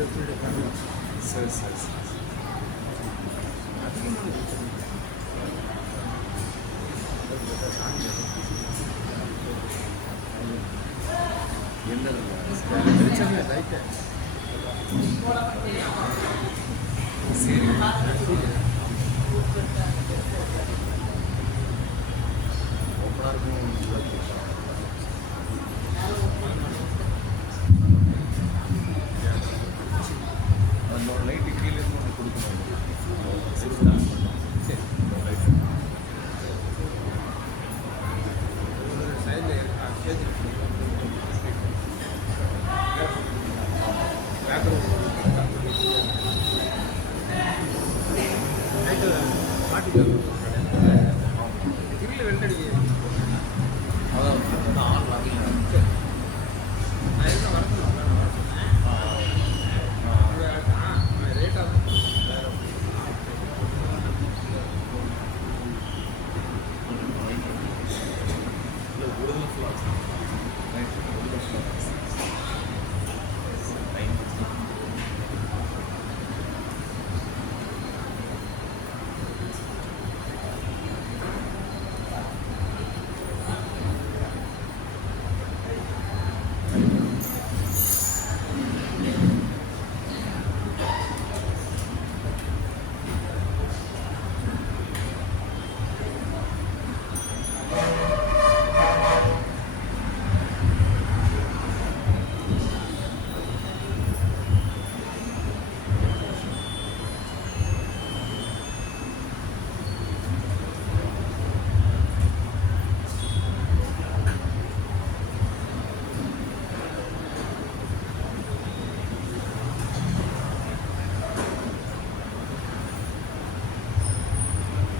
சரி சரி சரி லைட்டு கீழே ஒன்று கொடுக்கணும்.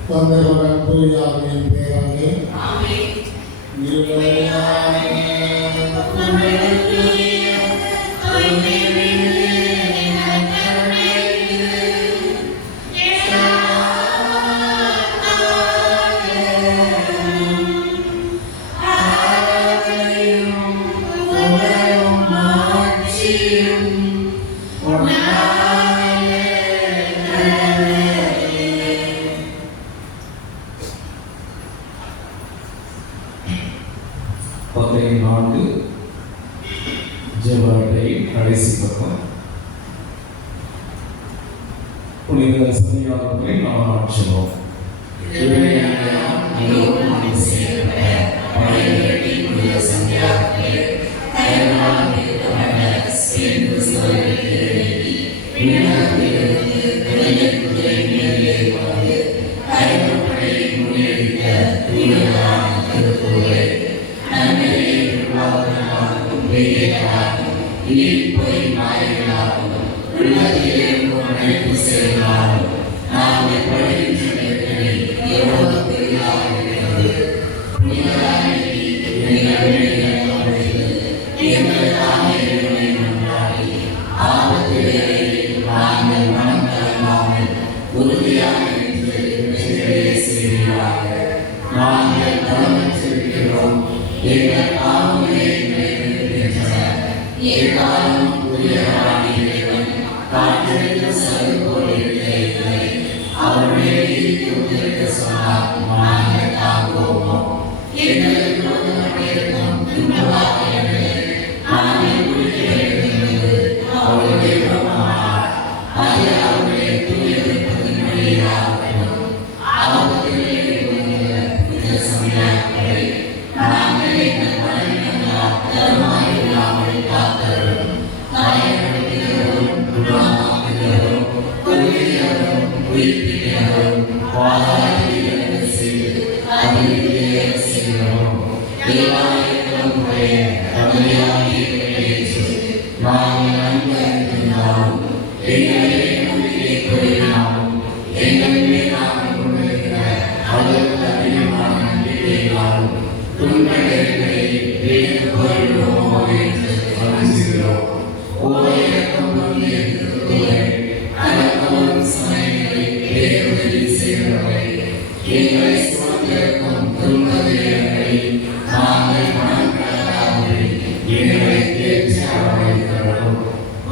தந்தையுடன் தூயாவின் பேராலே நான்கு ஜெபத்தை கடைசி பக்கம் புனித சன்னியாதங்களை நாம் ஆற்றுவோம்.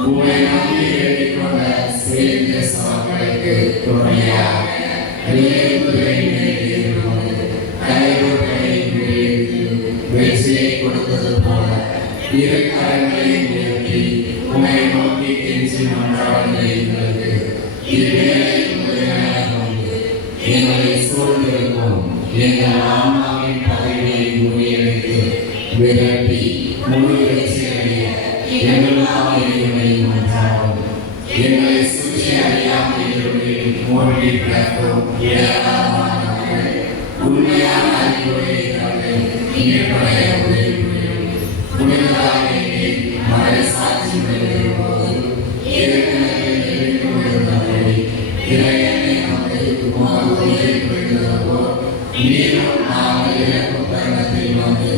உம்மை நம்பி வேண்டிக்கொண்ட சுயந்த சமங்களுக்கு துணையாக வெற்றியை கொடுத்தது போல இரு கரங்களையும் உயர்த்தி உம்மை நோக்கி கெஞ்சி மன்றாடுகிற எங்களுக்கு இவ்வேளை எங்களை சூழ்ந்திருக்கும் எங்கள் ஆன்மாவின் பகையை முறியடித்து விரட்டி முழு வெற்றியடைய எங்களுக்காக எங்களை மன்றாடும். எங்களை சுற்றி அறியாமல் மூழ்கி கிடக்கும் ஏராளமானவர்கள் உண்மையான அறிவுரைகளை நீர்படைய உதவி புரியும். புனிதராக மறை சாட்சி பெறும்போது ஏற்கனவே கொண்டிருந்தபடி இறையனை மக்களுக்கு உதவி புரிந்ததோ நீரும் நாங்கள் இறக்கும் தருணத்தில் வந்து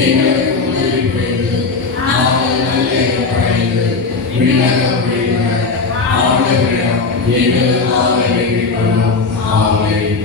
எங்களுக்கு உதவி புரிந்து நாங்கள் நல்ல படைந்து விண்ணக புரிந்த ஆண்டவரிடம் எங்களுக்காக வேண்டிக் கொள்ளும். ஆமென்.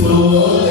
Lord,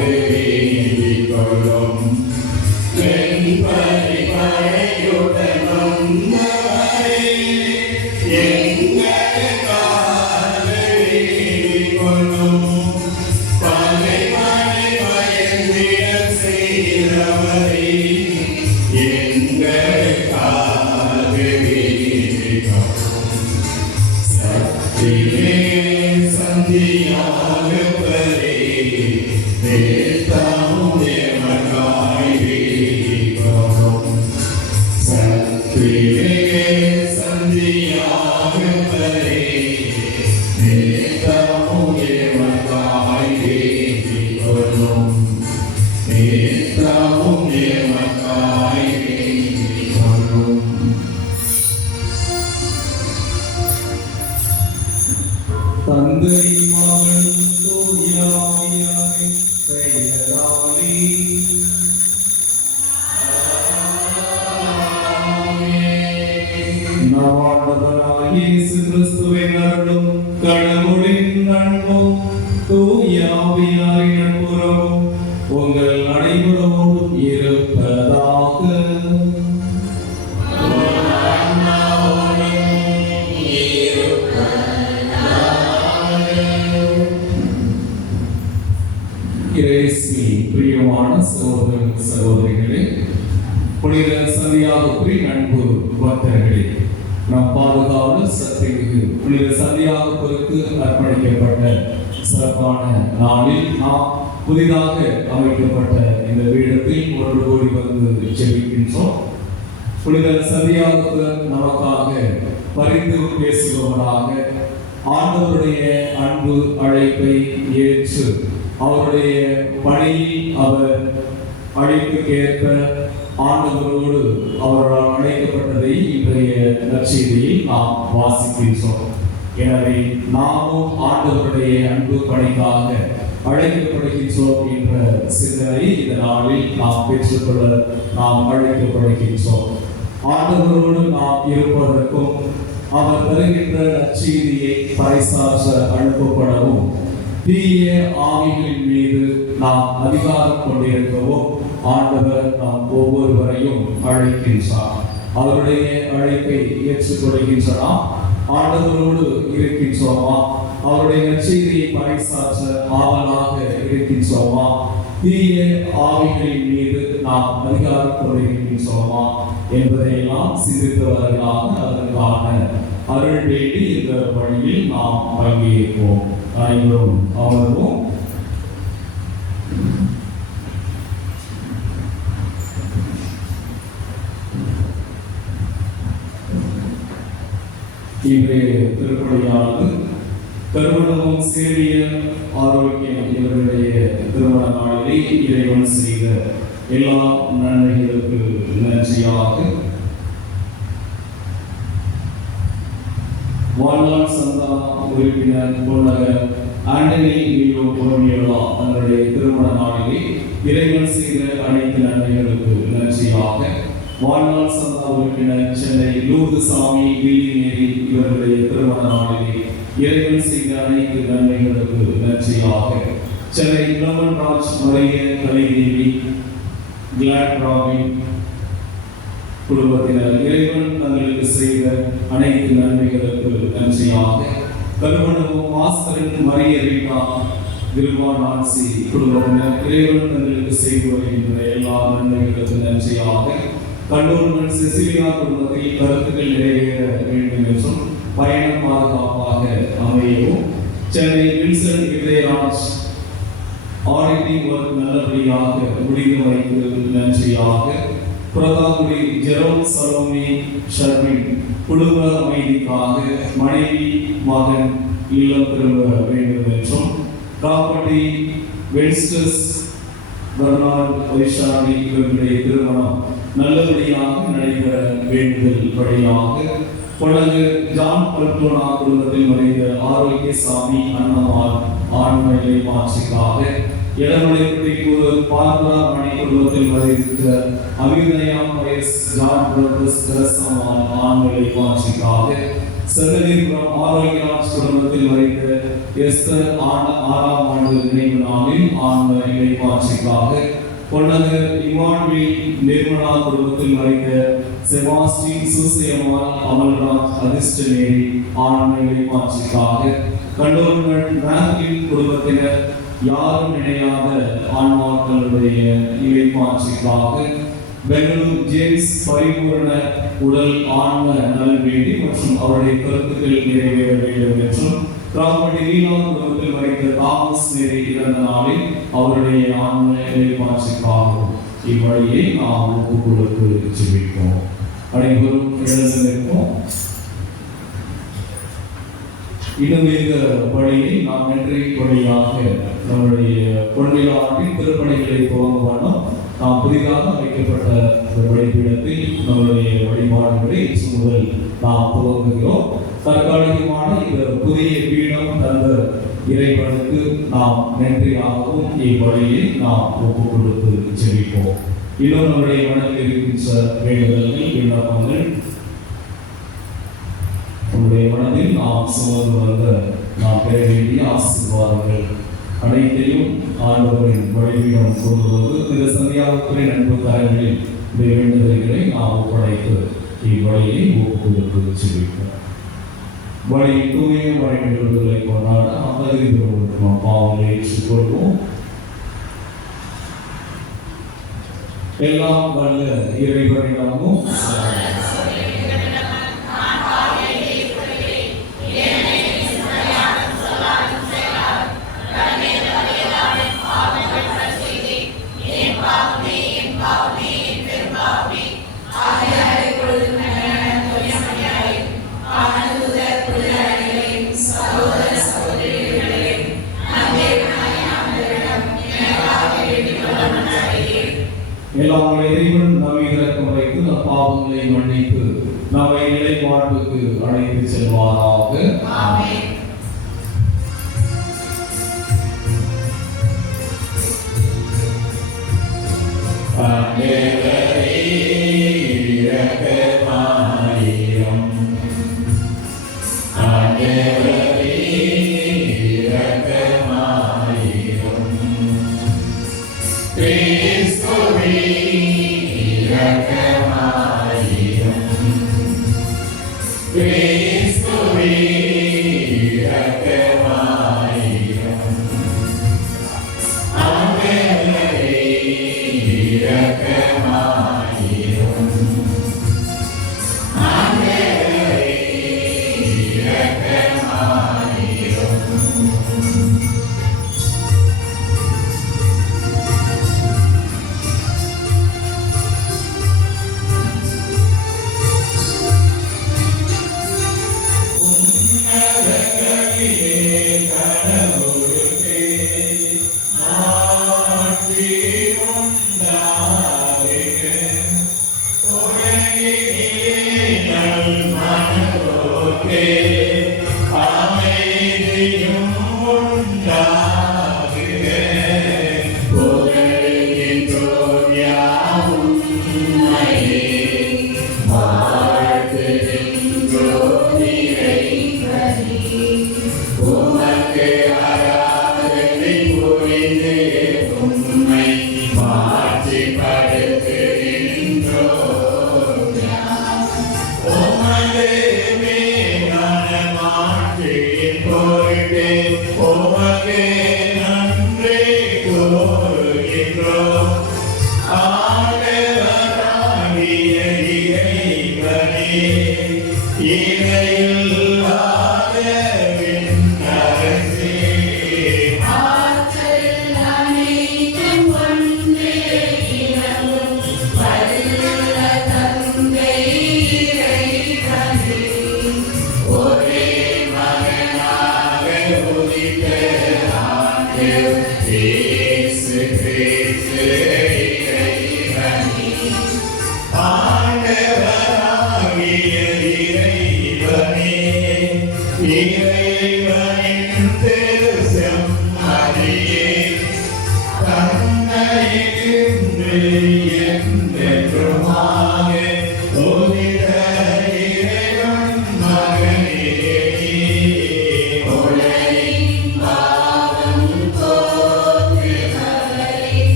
வேண்டிக் கொள்ளும் வெண்பனி மழையுடன் வந்தவரே எங்களுக்காக வேண்டிக் கொள்ளும் பகைவனை பயந்திட செய்கிறவரே எங்களுக்காக வேண்டிக் கொள்ளும் சத்திலே சந்தியாகவரே வேதமும் எமக்காய் வேண்டிக் கொள்ளும் சத்திலே சந்தியாகவரே வேதமும் எமக்காய் வேண்டிக் கொள்ளும் வேதமும் எமக்காய் வேண்டிக் கொள்ளும் தந்தை மகன் தூயாவியாரை பெயராலே நம் ஆண்டவராகிய இயேசு கிறிஸ்துவின் அருளும் கடவுளின் அன்பும் தூயாவியாரின் நட்புறவும் உங்கள் அனைவரோடும் இருப்பதாக. இயேசுவின் பிரியமான சகோதர சகோதரிகளே, புனித சந்தியாகபுரி அன்பு பக்தர்களே, நம் பாதுகாவலர் சத்தியமிகு புனித சந்தியாகபுருக்கு அர்ப்பணிக்கப்பட்ட சிறப்பான நாளில் நாம் புதிதாக அமைக்கப்பட்ட இந்த பீடத்தில் ஒன்று கூடி வந்து ஜெபிக்கின்றோம். புனித சந்தியாகபுரர் நமக்காக பரிந்து பேசுபவராக ஆண்டவருடைய அன்பு அழைப்பை ஏற்று அவருடைய பணியில் அவர் அழைப்புக்கேற்ப ஆண்டவரோடு அவரால் அழைக்கப்பட்டதை இன்றைய நற்செய்தியில் நாம் வாசிக்கின்றோம். எனவே நாமும் ஆண்டவருடைய அன்பு பணிக்காக அழைக்கப்படுகின்றோம் என்ற சிந்தனை இந்த நாளில் நாம் பெற்றுக்கொள்ள நாம் அழைக்கப்படுகின்றோம். ஆண்டவரோடு நாம் இருப்பதற்கும் அவர் தருகின்ற நற்செய்தியை பறைசாற்ற அனுப்பப்படவும் தீய ஆவிகளின் மீது நாம் அதிகாரம் கொண்டிருக்கவும் ஆண்டவர் நாம் ஒவ்வொருவரையும் அழைக்கின்றார். அவருடைய அழைப்பை ஏற்றுக்கொள்கின்றனா? ஆண்டவரோடு இருக்கின்றோமா? அவருடைய நற்செய்தியை பறைசாற்ற ஆவலாக இருக்கின்றோமா? தீய ஆவிகளின் மீது நாம் அதிகாரம் கொண்டிருக்கின்றோமா என்பதையெல்லாம் சிந்தித்தவர்களாக அதற்கான அருள் வேண்டி இந்த வழியில் நாம் பங்கேற்போம். அனைவரும் அமர்வோம். இன்றைய திருப்பலியானது திருமணமும் சேரிய ஆரோக்கியம் இவர்களுடைய திருமண நாளிலே இறைவன் செய்த எல்லா நன்மைகளுக்கு நன்றியாக வாழ்நாள் சந்தா உறுப்பினர் பொன்னகர் ஆண்டனி லியோ பொறுமையுள்ளா தன்னுடைய திருமண நாளிலே இறைவன் செய்த அனைத்து நன்மைகளுக்கு நன்றியாக வாழ்நாள் சந்தா உறுப்பினர் சென்னை லூர்துசாமி வில்லிநேரி இவர்களுடைய திருமண நாளிலே இறைவன் செய்த அனைத்து நன்மைகளுக்கு நன்றியாக சென்னை இளவன்ராஜ் மரிய கலைதேவி கிளாட் ராபின் குடும்பத்தினர் இறைவன் தங்களுக்கு செய்த அனைத்து நன்மைகளுக்கு நன்றியாக கருவணமும் மாஸ்கரின் மரிய ரீட்டா கிருபா நான்சி குடும்பத்தினர் இறைவன் தங்களுக்கு செய்து வருகின்ற எல்லா நன்மைகளுக்கு நன்றியாக கல்லூரிகள் செசிலியா குடும்பத்தில் கருத்துக்கள் நிறைவேற வேண்டும் என்றும் பயணம் பாதுகாப்பாக அமையவும் Chennai Wilson Idhayaraj auditing work நல்லபடியாக முடிந்து வைத்து நன்றியாக புரதாகுடி ஜெரோம் சலோமி ஷர்மின் குடும்ப அமைதிக்காக மனைவி மகன் இல்லம் திரும்ப வேண்டும் என்றும் காப்பட்டி வென்ஸ்டஸ் பர்னார்ட் வைஷாலி இவர்களுடைய திருமணம் நல்லபடியாக நடைபெற வேண்டுதல் படியாக கொடகு ஜான் பல்டோனா குடும்பத்தில் மறைந்த ஆரோக்கியசாமி அண்ணமார் ஆண்மையை மாற்றிக்காக இடமலைப்பட்டி பார்பரா ராணி குடும்பத்தில் மறைந்த அபிநயா வயஸ் ஜான் பிரதர்ஸ் கரசமான் ஆண்களை வாட்சிக்காக செங்கலிபுரம் ஆரோக்கியராஜ் குடும்பத்தில் மறைந்த எஸ்தர் 6ஆம் ஆண்டு நினைவு நாளில் ஆண்களை வாட்சிக்காக பொன்னகர் இமானுவேல் நிர்மலா குடும்பத்தில் மறைந்த செபாஸ்டின் சூசையம்மாள் அமல்ராஜ் அதிர்ஷ்டநேரி ஆண்களை வாட்சிக்காக கண்டோன்கள் மேத்யூ குடும்பத்தினர் யாரும் நினையாத ஆன்மாக்களுடைய இறைமாட்சிக்காக பெங்களூர் ஜேம்ஸ் பரிபூர்ண உடல் ஆன்ம நலன் வேண்டி மற்றும் அவருடைய கருத்துக்கள் நிறைவேற வேண்டும் என்றும் ராமடி லீலா குடும்பத்தில் மறைந்த தாமஸ் நேரி இறந்த நாளில் அவருடைய ஆன்ம இறைமாட்சிக்காகவும் இவ்வழியை நாம் ஒப்புக்கொடுத்து ஜெபிப்போம். அனைவரும் எழுந்து நிற்போம். இன்னும் இந்த பணியை நாம் இன்றைய பணியாக நம்முடைய பொன்விழாவின் திருப்பணிகளை துவங்குவோம். நாம் புதிதாக அமைக்கப்பட்ட இந்த வழிபீடத்தில் நம்முடைய வழிபாடுகளை இன்று முதல் நாம் துவங்குகிறோம். தற்காலிகமான இந்த புதிய பீடம் தந்த இறைவனுக்கு நாம் நன்றியாகவும் இவ்வழியை நாம் ஒப்புக் கொடுத்து ஜெபிப்போம். இன்னும் நம்முடைய மனதில் இருக்கின்ற வேண்டுதல்கள் விண்ணப்பங்கள் உங்களுடைய மனதில் நாம் சுமந்து வந்த நாம் பெற வேண்டிய ஆசீர்வாதங்கள் அனைத்தையும் ஆண்டவரின் வழிபீடம் கொண்டு வந்து இந்த சந்தியாவுக்குரிய நண்பு தரங்களில் இந்த வேண்டுதல்களை நாம் ஒப்படைத்து இவ்வழியை ஒப்புக்கொடுத்து செல்கிறோம். வழி தூய வழிபடுதலை கொண்டாட அமர்ந்திருக்கும் பாவங்களை ஏற்றுக்கொள்வோம். எல்லாம் வல்ல இறைவனிடமும் எல்லாம் இறைவன் நம்மை இறக்கம் வைத்து நம் பாவங்களை மன்னித்து நம்மை நிலை வாழ்வுக்கு அழைத்து செல்வாராக. ஆமென். Amen.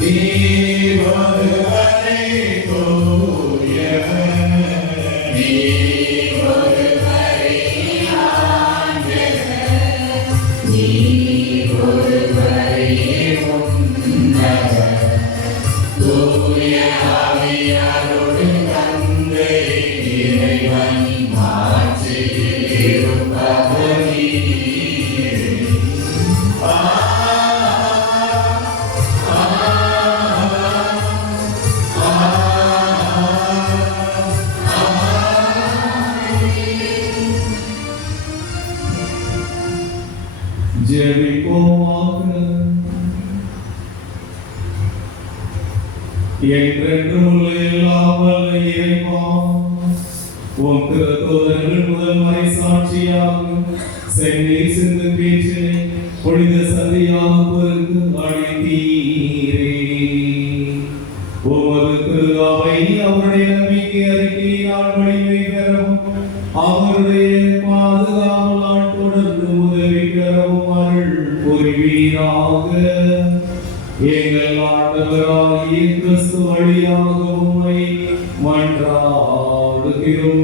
நீ ஒருவரே தூயவர். நீ ஒருவரே ஆண்டவர். நீ ஒருவரே உன்னதர். தூய ஆவியாரோடு தந்தை இறைவன் மாட்சியில் இருப்பவர் நீரே. ஜெபிப்போமாக. என்றென்றும் உள்ள எல்லாம் வல்ல இறைவா, உம் திருத்தூதர்கள் முதல் மறை சாட்சியாக சென்னை சிந்து பேச்சினை புனித சந்தியாக பொறுத்து அழைத்தீரே. உமது திரு அவை அவருடைய நம்பிக்கை அறிக்கையினால் வலிமை பெறவும் அவருடைய பாதுகாவலால் தொடர்ந்து உதவி பெறவும் அருள் புரிவீராக. எங்கள் ஆண்டவராகிய கிறிஸ்து வழியாக உம்மை மன்றாடுகிறோம்.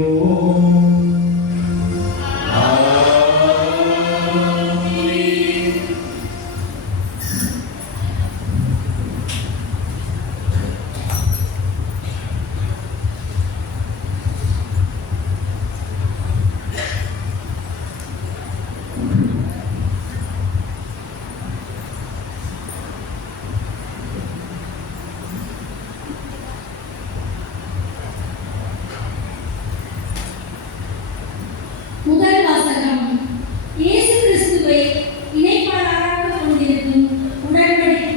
முதல் வாசகம். இயேசு கிறிஸ்துவை இணைப்பாளராக கொண்டிருக்கும் உடன்படிக்கை.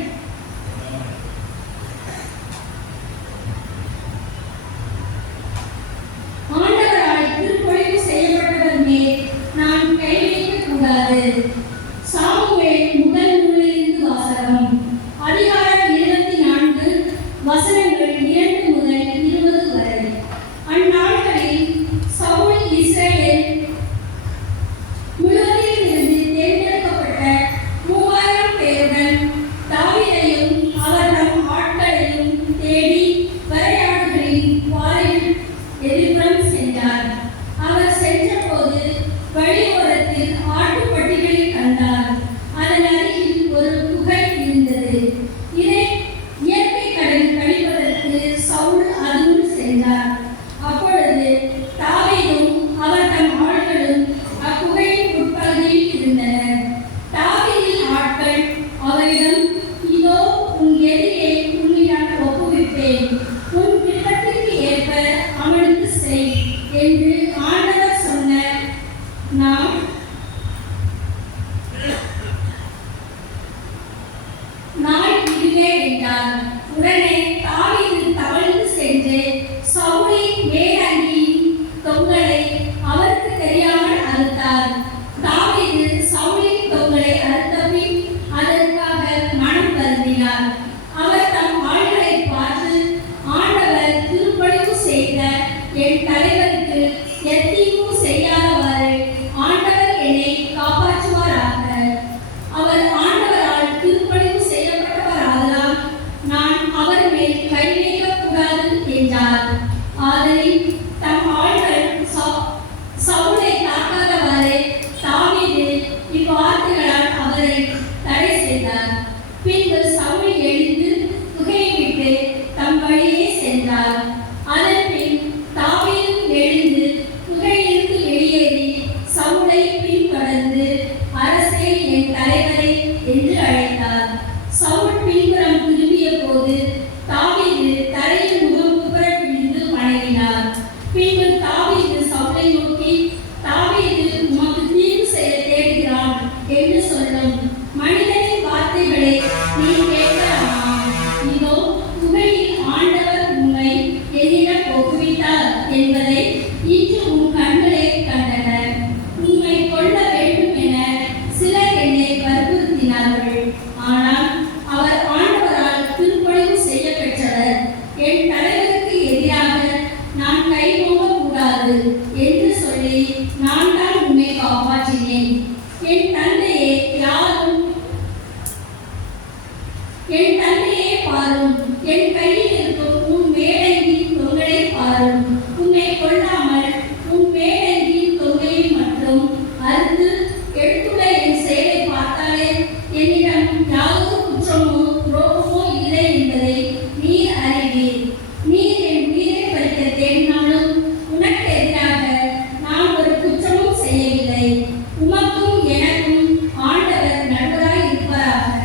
ஆண்டவரால் திருப்பொழிவு செய்யப்பட்டவர் மேல் நான் கை வைக்கக் கூடாது. சாமுவேல் முதல் நூலிலிருந்து வாசகம். அதிகாரம் 24 வசனங்கள் 2 முதல் 20 வரை. அந்நாட்களில் சவுல் இஸ்ரவேல் முழுவதிலும் இருந்து தேர்ந்தெடுக்கப்பட்ட 3000 பேருடன் தாவீதையும் அவர் தம் ஆட்களையும் தேடி வரையாடுகளின் வாரில் எதிர்ப்புறம் சென்றார். அவர் சென்றபோது வழியோரத்தில் ஆட்டுப்பட்டிகளை கண்டார். அதன் அருகில் ஒரு குகை இருந்தது. இதை இயற்கை கடன் கழிப்பதற்கு சவுல் அதுவும் சென்றார். அப்பொழுது தாவீதும் அவர் தம் ஆட்களும் அக்குகையின் உட்பகுதியில் இருந்தனர். தாவீதின் ஆட்கள் அவரிடம், இதோ உன் எதிரியை உன்னிடம் ஒப்புவிப்பேன், உன் திட்டத்திற்கு ஏற்ப அவனுக்கு செய் என்று ஆண்டவர் சொன்ன நாள் இதுவே என்றார். உடனே தாவீது தவழ்ந்து சென்று சவுலின் மேலங்கியின் தொங்கலை அவருக்கு தெரியாமல் அறுத்தார். தாவீது சவுலின் தொங்கலை அறுத்தபின் அதற்காக மனம் வருந்தினார். அவர் தம் ஆள்களை பார்த்து, ஆண்டவர் திருப்பொழிவு செய்த என் தலைவருக்கு எத்தீங்கும் செய்யாதவாறு ஆண்டவர் என்னை காப்பாற்றுவாராக. அவர் ஆண்டவரால் திருப்பொழிவு செய்யப்பட்டவராதலால் நான் அவர் மேல் கை வைக்கக்கூடாது என்றார். ஆதலின் தம் ஆள்கள் சவுலை தாக்காதவாறு தாவீது இவ்வார்த்தைகளால் அவரை தடை செய்தார். பின்பு சவுல் எழுந்து குகையை விட்டு தம் வழியே சென்றார். அதன் பின் தாவீது எழுந்து குகையிலிருந்து வெளியேறி சவுலை பின்தொடர்ந்து, அரசே, என் தலைவரே என்று அழைத்தார். சவுல் பின்புறம் திரும்பிய போது தாவீது தரையில் முகங்குப்புற விழுந்து வணங்கினார். பின்பு தாவீது சவுலை நோக்கி, தாவீது உமக்கு தீங்கு செய்ய தேடுகிறான் என்று சொல்லும் மனிதனின் வார்த்தைகளை நீ கேட்கலாமா? இதோ குகையில் ஆண்டவர் உம்மை என்னிடம் ஒப்புவித்தார் என்பதை இன்று உன் கண்களே கண்டன. உம்மை கொல்ல வேண்டும் என சிலர் என்னை வற்புறுத்தினார்கள். ஆனால் அவர் ஆண்டவரால் திருப்பொழிவு செய்ய பெற்றவர். என் என் தந்தையே பாரும், என் கையில் இருக்கும் உன் மேலங்கியின் தொங்கலை பாரும். உன்னை கொள்ளாமல் உன் மேலங்கியின் தொங்கையை மட்டும் அறுத்து எடுத்துள்ள என் செயலை பார்த்தாலே என்னிடம் யாதொரு குற்றமோ துரோகமோ இல்லை என்பதை நீர் அறிவீர். நீர் என் உயிரை பறிக்க தேடினாலும் உனக்கு எதிராக நான் ஒரு குற்றமும் செய்யவில்லை. உமக்கும் எனக்கும் ஆண்டவர் நண்பராய் இருப்பாராக.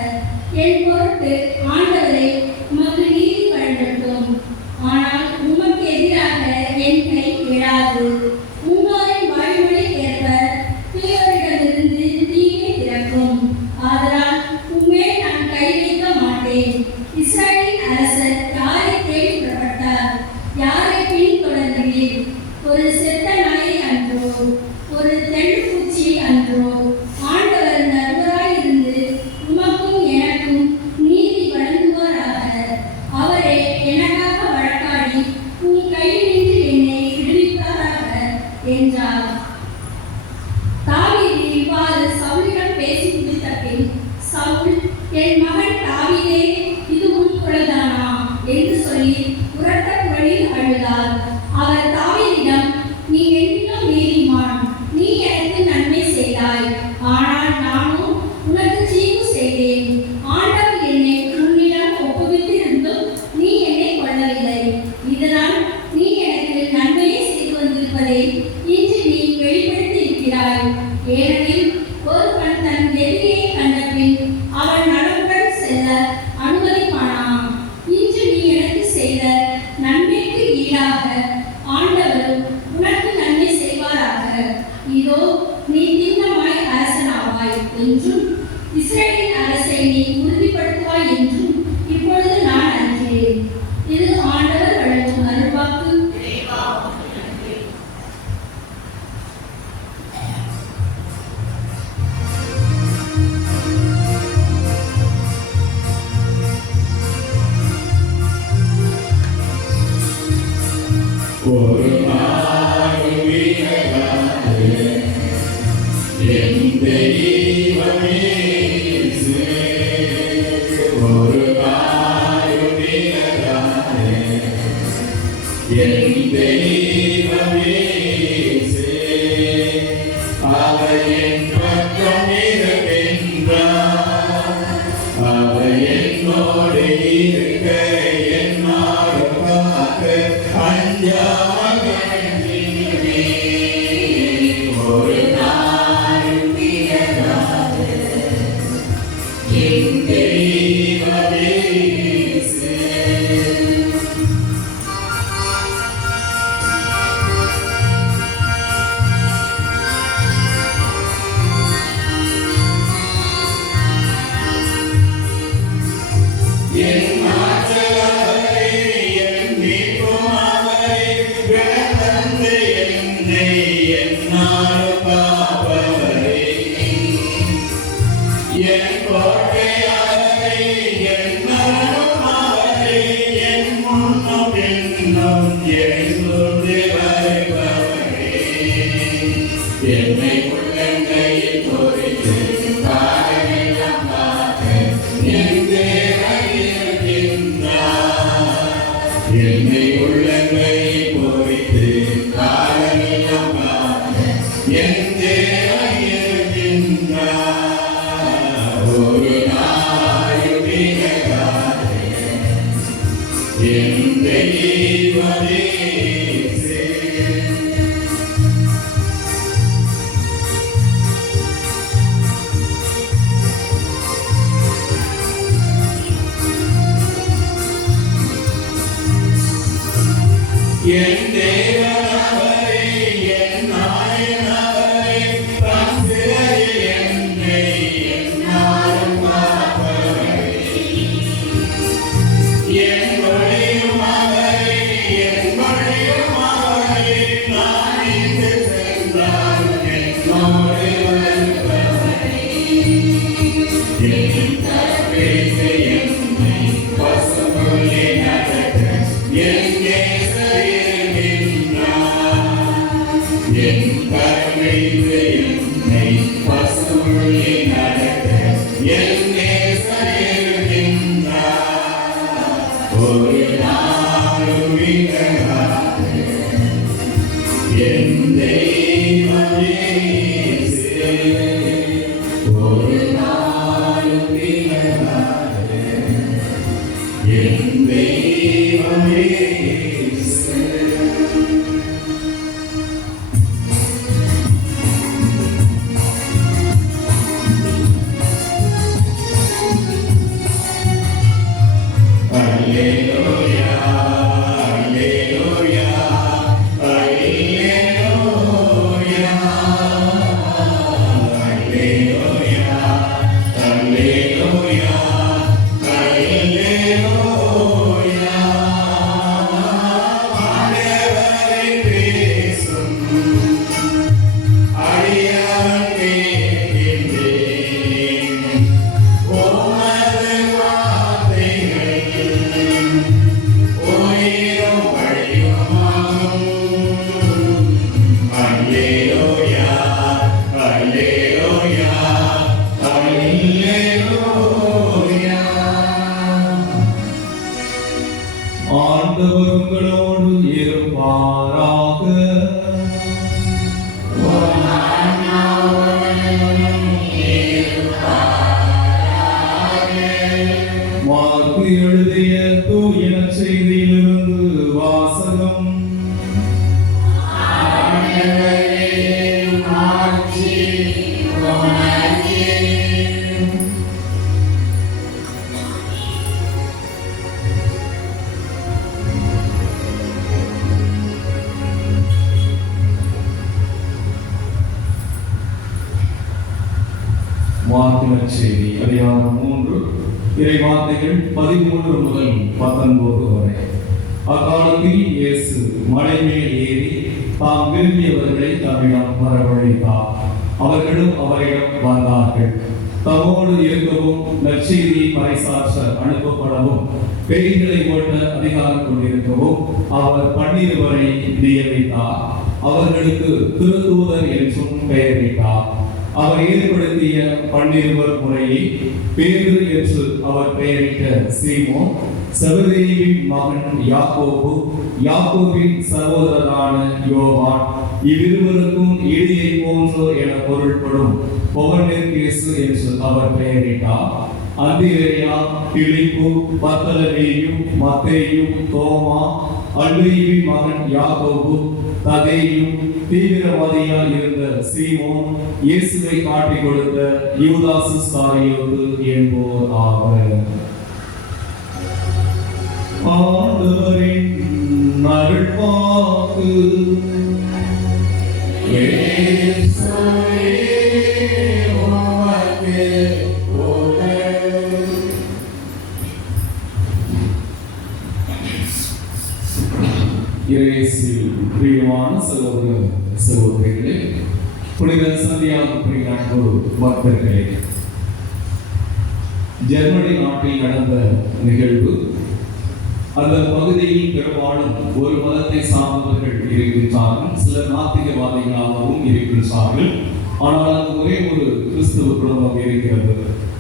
என் பொருட்டு ஆண்டவரை உமக்கு நீதி வழங்கட்டும். ஆனால் உமக்கு எதிராக என் கை எழாது. முன்னோரின் வாய்மொழி ஏற்ப தீயோரிடமிருந்து தீமை பிறக்கும். ஆதலால் உம்மேல் நான் கை வைக்க மாட்டேன். இஸ்ரவேலின் அரசர் யாரை தேடி புறப்பட்டார்? யாரை பின்தொடர்கிறீர்? ஒரு செத்த நாயை அன்றோ, ஒரு தெள்ளுப்பூச்சி அன்றோ? ஆண்டவர் நண்பராய் இருந்து உமக்கும் எனக்கும் நீதி வழங்குவாராக. அவரே எனக்காக வழக்காடி உன் கையினின்று என்னை விடுவிப்பாராக என்றார். தாவீது இவ்வாறு சவுலிடம் பேசி முடித்த பின் சவுல், என் மகன் தாவீதே, இது உன் குரல்தானா என்று சொல்லி உரத்த குரலில் அழுதார். அவர் தாவீதிடம், நீ என்னிலும் நீதிமான், நீ எனக்கு நன்மை செய்தாய், ஆனால் நானும் உனக்கு தீங்கு செய்தேன். ஆண்டவர் என்னை உன்னிடம் ஒப்புவித்திருந்தும் நீ என்னை கொல்லவில்லை. இதனால் நீ எனக்கு நன்மையை செய்து வந்திருப்பதை இன்று நீ வெளிப்படுத்தி இருக்கிறாய். ஏனெனில் ஒருவன் தன் எதிரியை கண்ட பின் அவன் நலமுடன் செல்ல அனுமதிப்பானா? இன்று நீ எனக்கு செய்த நன்மைக்கு ஈடாக ஆண்டவரும் உனக்கு நன்மை செய்வாராக. இதோ நீ திண்ணமாய் அரசனாவாய் என்றும் இஸ்ரவேலின் அரசை நீ உறுதிப்படுத்துவாய் என்றும் இப்பொழுது நான் அறிகிறேன். இது ஆண்டவர் வழங்கும் அருள்வாக்கு. ஒரு நாடு வீரராது என் தெய்வமே இயேசு. ஒரு நாடு வீரராது என் தெய்வமே இயேசு. அவர் என் பக்கம் இருக்கின்றார். அவர் என்னோடு இருக்க என்னாடு காக்க ஒரு நாள் பிறந்தார் என் தெய்வமே இயேசு. என் ஆற்றலாளரே, என் மீட்புமானவரே, விளக்கந்து என்னை என்னாடு காப்பவரே. என் கோட்டையாளரே, என் நலமானவரே, என் முன்னும் பின்னும் என்னை சூழ்ந்து வருபவரே. என்னை உள்ளங்கையில் பொறித்து காலமெல்லாம் காக்க என் தேவன் இருக்கின்றார். என்னை உள்ளங்கையில் பொறித்து காலமெல்லாம் காக்க என் தேவன் இருக்கின்றார். ஒரு நாள் பிறகாது என் தெய்வமே இயேசு. என் தேவனவரே, என் நாயனவரே, தம் சிறையில் என்னை எந்நாளும் காப்பவரே. என் வழியும் அவரே, என் வழியும் அவரே, நான் எங்கு சென்றாலும் என்னோடு வருபவரே. என் தப்பித்து என்னை பசும்புல்லில் நடக்க என் நேசர் இருக்கின்றார். என் தெய்வமே இயேசு. Alleluia, alleluia, alleluia, alleluia, alleluia, alleluia. ஆண்டவரை பேசும் அடியான் கேட்கின்றேன். உமது வார்த்தைகள் உயிரும் வழியுமாகும். அல்லேலூயா, அல்லேலூயா, அல்லேலூயா. ஆண்டவர் உங்களோடு இருப்பாராக. மார்க்கு எழுதிய தூய நற்செய்தியிலிருந்து வாசகம். மார்க்கு நற்செய்தி அதிகாரம் 3 இறை வார்த்தைகள் 13 முதல் 19 வரை. அக்காலத்தில் இயேசு மலை மேல் ஏறி தாம் விரும்பியவர்களை தம்மிடம் வரவழைத்தார். அவர்களும் அவரிடம் வந்தார்கள். தம்மோடு இருக்கவும் நற்செய்தியை பறைசாற்ற அனுப்பப்படவும் பேய்களை ஓட்ட அதிகாரம் கொண்டிருக்கவும் அவர் 12 நியமித்தார். அவர்களுக்கு திருத்தூதர் என்றும் பெயரிட்டார். அவர் ஏற்படுத்திய 12 முறையை பேதுரு என்று அவர் பெயரிட்ட சீமோன், செபதேயுவின் மகன் யாக்கோபு, யாக்கோபின் சகோதரரான யோவான், இவ்விருவருக்கும் இடியை போன்றோர் என பொருள்படும் பொவனேர்கேசு என்று அவர் பெயரிட்டார். அந்திரேயா, பிலிப்பு, பர்த்தலமேயு, மத்தேயு, தோமா, அல்பேயுவின் மகன் யாக்கோபு, ததேயு, தீவிரவாதியாய் இருந்த சீமோன், இயேசுவை காட்டிக் கொடுத்த யூதாசு இஸ்காரியோத்து என்போர் ஆவர். ஆண்டவரின் அருள்வாக்கு. இயேசுவே உமக்கு புகழ். இயேசுவில் பிரியமான சகோதர சகோதரிகளே, புனித சந்தியாகு புனித பக்தர்களே, ஜெர்மனி நாட்டில் நடந்த நிகழ்வு. அந்த பகுதியில் பெரும்பாலும் ஒரு மதத்தை சார்ந்தவர்கள் இருக்கின்றார்கள், சிலர் நாத்திகவாதிகளாகவும் இருக்கின்றார்கள். ஆனால் அது ஒரே ஒரு கிறிஸ்துவ குடும்பம் இருக்கிறது.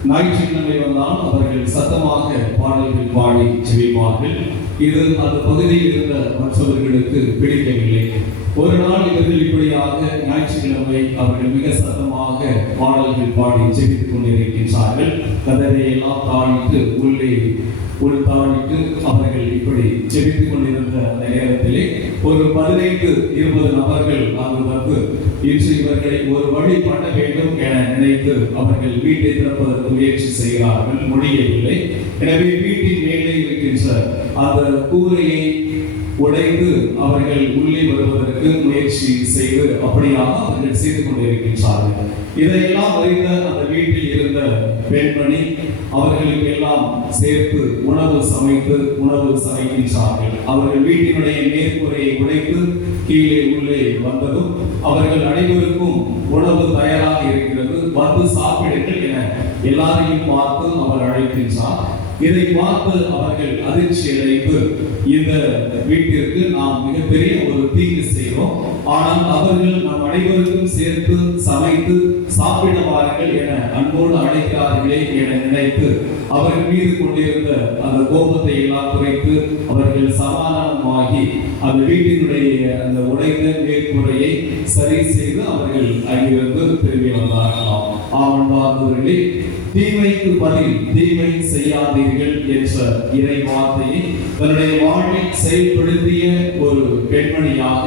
ஞாயிற்றுக்கிழமை வந்தால் அவர்கள் சத்தமாக பாடல்கள் பாடி செவிப்பார்கள். இது அந்த பகுதியில் இருந்த மற்றவர்களுக்கு பிடிக்கவில்லை. ஒரு நாள் இவர்கள் இப்படியாக ஞாயிற்றுக்கிழமை அவர்கள் மிக சத்தமாக பாடல்கள் பாடி செவித்துக் கொண்டிருக்கின்றார்கள். கதவை எல்லாம் தாழிட்டு உள்தாழிட்டு அவர்கள் இப்படி செவித்துக் கொண்டிருந்த அந்த நேரத்திலே ஒரு 15-20 நபர்கள் அங்கு வந்து இன்று இவர்களை ஒரு வழி பண்ண வேண்டும் என நினைத்து அவர்கள் வீட்டை திறப்பதற்கு முயற்சி செய்கிறார்கள். முடியவில்லை. எனவே வீட்டின் மேலே இருக்கின்ற அந்த கூரையை உடைத்து அவர்கள் உள்ளே வருவதற்கு முயற்சி செய்து அப்படியாக அவர்கள் செய்து கொண்டிருக்கின்றார்கள். இதையெல்லாம் அறிந்த அந்த வீட்டில் இருந்த பெண்மணி அவர்களுக்கு எல்லாம் சேர்த்து உணவு சமைக்கின்றார்கள். அவர்கள் வீட்டினுடைய மேற்கூரையை உடைத்து கீழே உள்ளே வந்ததும் அவர்கள் அனைவருக்கும் உணவு தயாராக இருக்கிறது, வந்து சாப்பிடுங்கள் என எல்லாரையும் பார்த்து அவர் அழைக்கின்றார். இதை பார்த்து அவர்கள் அதிர்ச்சி அடைந்து இந்த வீட்டிற்கு நாம் மிகப்பெரிய ஒரு தீங்கு செய்கிறோம், ஆனால் அவர்கள் நம் அனைவருக்கும் சேர்த்து சமைத்து சாப்பிட வாருங்கள் என அன்போடு அழைக்கிறார்களே என நினைத்து அவர்கள் மீது கொண்டிருந்த அந்த கோபத்தை எல்லாம் குறைத்து அவர்கள் சமாதானமாகி அந்த வீட்டினுடைய அந்த உடைந்த மேற்கூரையை சரி செய்து அவர்கள் அங்கிருந்து திரும்பி வந்தார்களாம். ஆமன்பார்ந்தவர்களே, தீமைக்கு பதில் தீமை செய்யாதீர்கள் என்ற இறை வார்த்தையை தன்னுடைய வாழ்வில் செயல்படுத்திய ஒரு பெண்மணியாக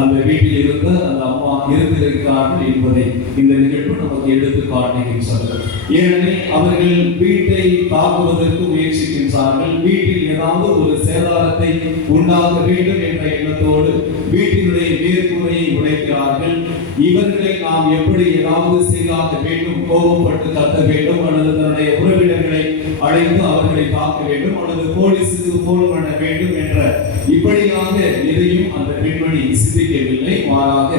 அந்த வீட்டில் இருந்த அந்த அம்மா இருந்திருக்கிறார்கள் என்பதை இந்த நிகழ்வு நமக்கு எடுத்து காட்டுகின்றது. ஏனெனில் அவர்கள் வீட்டை தாக்குவதற்கு முயற்சிக்கின்றார்கள். வீட்டில் ஏதாவது ஒரு சேதாரத்தை உண்டாக வேண்டும் என்ற எண்ணத்தோடு வீட்டினுடைய மேற்கூரையை உடைக்கிறார்கள். இவர்களை நாம் எப்படி ஏதாவது செய்தாக வேண்டும், கோபப்பட்டு கத்த வேண்டும், அல்லது தன்னுடைய உறவினர்களை அழைத்து அவர்களை தாக்க வேண்டும், அல்லது போலீசுக்கு போன் பண்ண வேண்டும் என்ற இப்படியாக எதையும் அந்த பெண்மணி சிந்திக்கவில்லை. மாறாக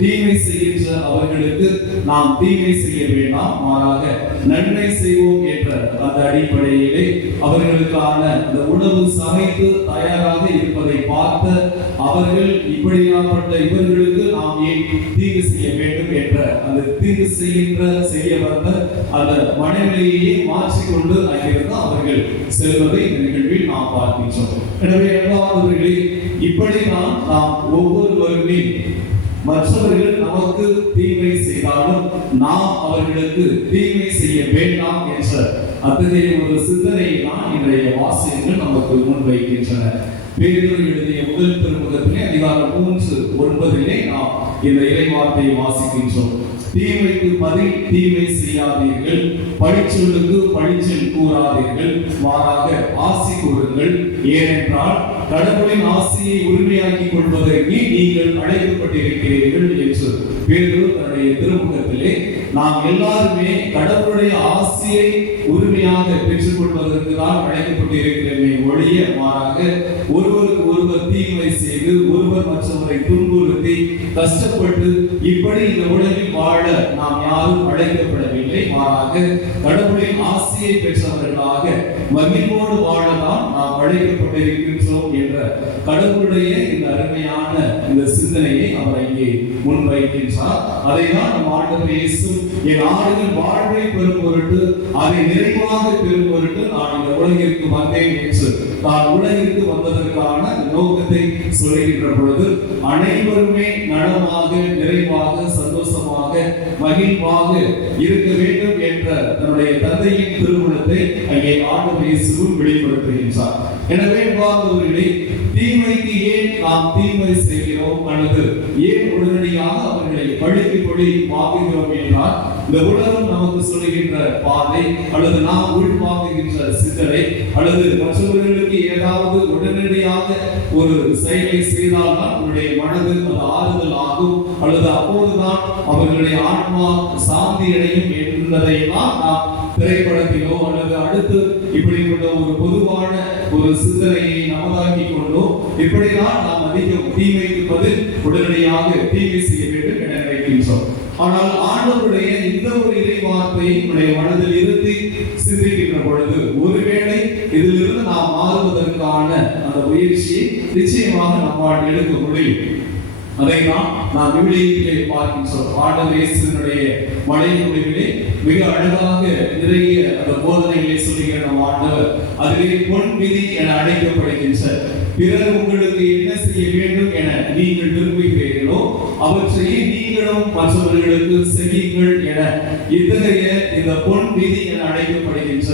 தீமை செய்கின்ற அவர்களுக்கு நாம் தீமை செய்ய வேண்டாம், மாறாக நன்மை செய்வோம் என்ற அந்த அடிப்படையிலே அவர்களுக்கான அந்த உணவு சமைத்து தயாராக இருப்பதை பார்த்த அவர்கள் இப்படியாப்பட்ட இவர்களுக்கு நாம் ஏன் தீங்கு செய்ய வேண்டும் என்ற அந்த தீங்கு செய்ய வந்த அந்த மனநிலையை மாற்றிக்கொண்டு அங்கிருந்து அவர்கள் செல்வதை இந்த நிகழ்வில் நாம் பார்க்கின்றோம். எனவே இரண்டாவதுகளே, இப்படிதான் நாம் ஒவ்வொருவருமே மற்றவர்கள் நமக்கு தீமை செய்தாலும் நாம் அவர்களுக்கு தீமை செய்ய வேண்டாம் என்ற அத்தகைய ஒரு சிந்தனையை தான் இன்றைய வாசகங்கள் நமக்கு முன்வைக்கின்றன. பேதுரு எழுதிய முதல் திருமுகத்திலே அதிகாரம் 3:9 நாம் இந்த இறைவார்த்தையை வாசிக்கின்றோம். தீமைக்கு பதில் தீமை செய்யாதீர்கள், பழிச்சொல்லுக்கு பழிச்சொல் கூறாதீர்கள், மாறாக ஆசி கூறுங்கள். ஏனென்றால் கடவுளின் ஆசியை உரிமையாக்கிக் கொள்வதற்கு நீங்கள் அழைக்கப்பட்டிருக்கிறீர்கள் என்று பேதுரு தன்னுடைய திருமுகத்திலே நாம் எல்லாருமே கடவுளுடைய ஆசியை உரிமையாக பெற்றுக் கொள்வதற்கு தான் அழைக்கப்பட்டிருக்கிறோமே ஒழிய மாறாக ஒருவருக்கு ஒருவர் தீமை செய்து ஒருவர் மற்றவரை துன்புறுத்தி கஷ்டப்பட்டு இப்படி இந்த உலகில் வாழ நாம் யாரும் அழைக்கப்படவில்லை. மாறாக கடவுளின் ஆசியை பெற்றவர்களாக மகிழ்வோடு வாழதான் நாம் அழைக்கப்பட்டிருக்கின்றோம் என்ற கடவுளுடைய இந்த அருமையான இந்த சிந்தனையை அவர் இங்கே முன்வைக்கின்றார். அதை தான் நம் ஆண்டவர் இயேசு என் ஆடுகள் வாழ்வை பெறும் பொருட்டு அதை நிறைவாக பெறும் பொருட்டு நான் இந்த உலகிற்கு வந்தேன் என்று நான் உலகிற்கு வந்ததற்கான நோக்கத்தை சொல்லுகின்ற பொழுது அனைவருமே நலமாக நிறைவாக சந்தோஷமாக மகிழ்வாக இருக்க வேண்டும் என்ற தன்னுடைய தந்தையின் திருமணத்தை அங்கே ஆண்டவர் இயேசுவும் வெளிப்படுத்துகின்றார். எனவே வாழ்ந்தவர்களே, தீமைக்கு ஏன் நாம் தீமை செய்கிறோம் அல்லது ஏன் உடனடியாக அவர்களை பழிக்கு பழி வாங்குகிறோம் என்றால் இந்த உலகம் நமக்கு சொல்லுகின்ற பாதை அல்லது நாம் உள்வாங்குகின்ற சிந்தனை அல்லது மற்றவர்களுக்கு ஏதாவது உடனடியாக ஒரு செயலை செய்தால் தான் அவருடைய மனது அது ஆறுதல் ஆகும் அல்லது அப்போதுதான் அவர்களுடைய ஆன்மா சாந்தி அடையும் என்பதையெல்லாம் நாம் திரைப்படத்திலோ அல்லது அடுத்து இப்படிப்பட்ட ஒரு பொதுவான ஒரு சிந்தனையை நமதாக்கி கொண்டோ இப்படிதான் நாம் அதிகம் தீமைக்கு பதில் உடனடியாக தீமை செய்ய வேண்டும் என நினைக்கின்றோம். ஆனால் ஆண்டவருடைய இந்த ஒரு இறை வார்த்தையை நம்முடைய மனதில் இருந்து சிந்திக்கின்ற பொழுது ஒருவேளை இதிலிருந்து நாம் மாறுவதற்கான அந்த முயற்சியை நிச்சயமாக நம்மால் எடுக்க முடியும். அதை நாம் விவிலியத்திலே பார்க்கின்றோம். ஆண்டவர் இயேசுவினுடைய மலைமுடிவிலே மிக அழகாக நிறைய அந்த போதனைகளை சொல்லுகிற நம் ஆண்டவர் அதிலே பொன் விதி என அழைக்கப்படுகின்ற பிறர் உங்களுக்கு என்ன செய்ய வேண்டும் என நீங்கள் விரும்புகிறீர்களோ அவற்றையே நீங்களும் மற்றவர்களுக்கு செய்யுங்கள் என இத்தகைய இந்த பொன் விதி என அழைக்கப்படுகின்ற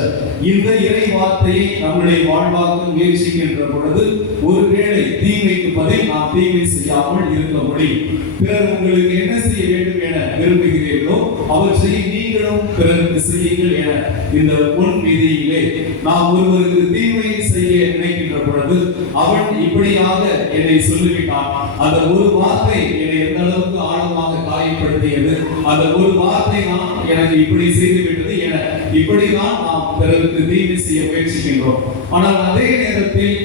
இந்த இறை வார்த்தையை நம்முடைய வாழ்வாக்க முயற்சிக்கின்ற பொழுது ஒருவேளை தீமைக்கு பதில் நாம் தீமை செய்யாமல் இருக்க முடியும். பிறர் உங்களுக்கு என்ன செய்ய வேண்டும் என விரும்புகிறீர்களோ அவற்றை நீங்களும் பிறருக்கு செய்யுங்கள் என இந்த பொன் விதியிலே நாம் ஒருவருக்கு தீமை செய்ய நினைக்கின்ற பொழுது அவன் இப்படியாக என்னை சொல்லிவிட்டான், அந்த ஒரு வார்த்தை என்னை எந்த அளவுக்கு ஆழமாக காயப்படுத்தியது, அந்த ஒரு வார்த்தை தான் எனக்கு இப்படி செய்து விட்டது என இப்படிதான் நாம் பிறருக்கு தீமை செய்ய முயற்சிக்கின்றோம். ஆனால் அதே நேரத்தில்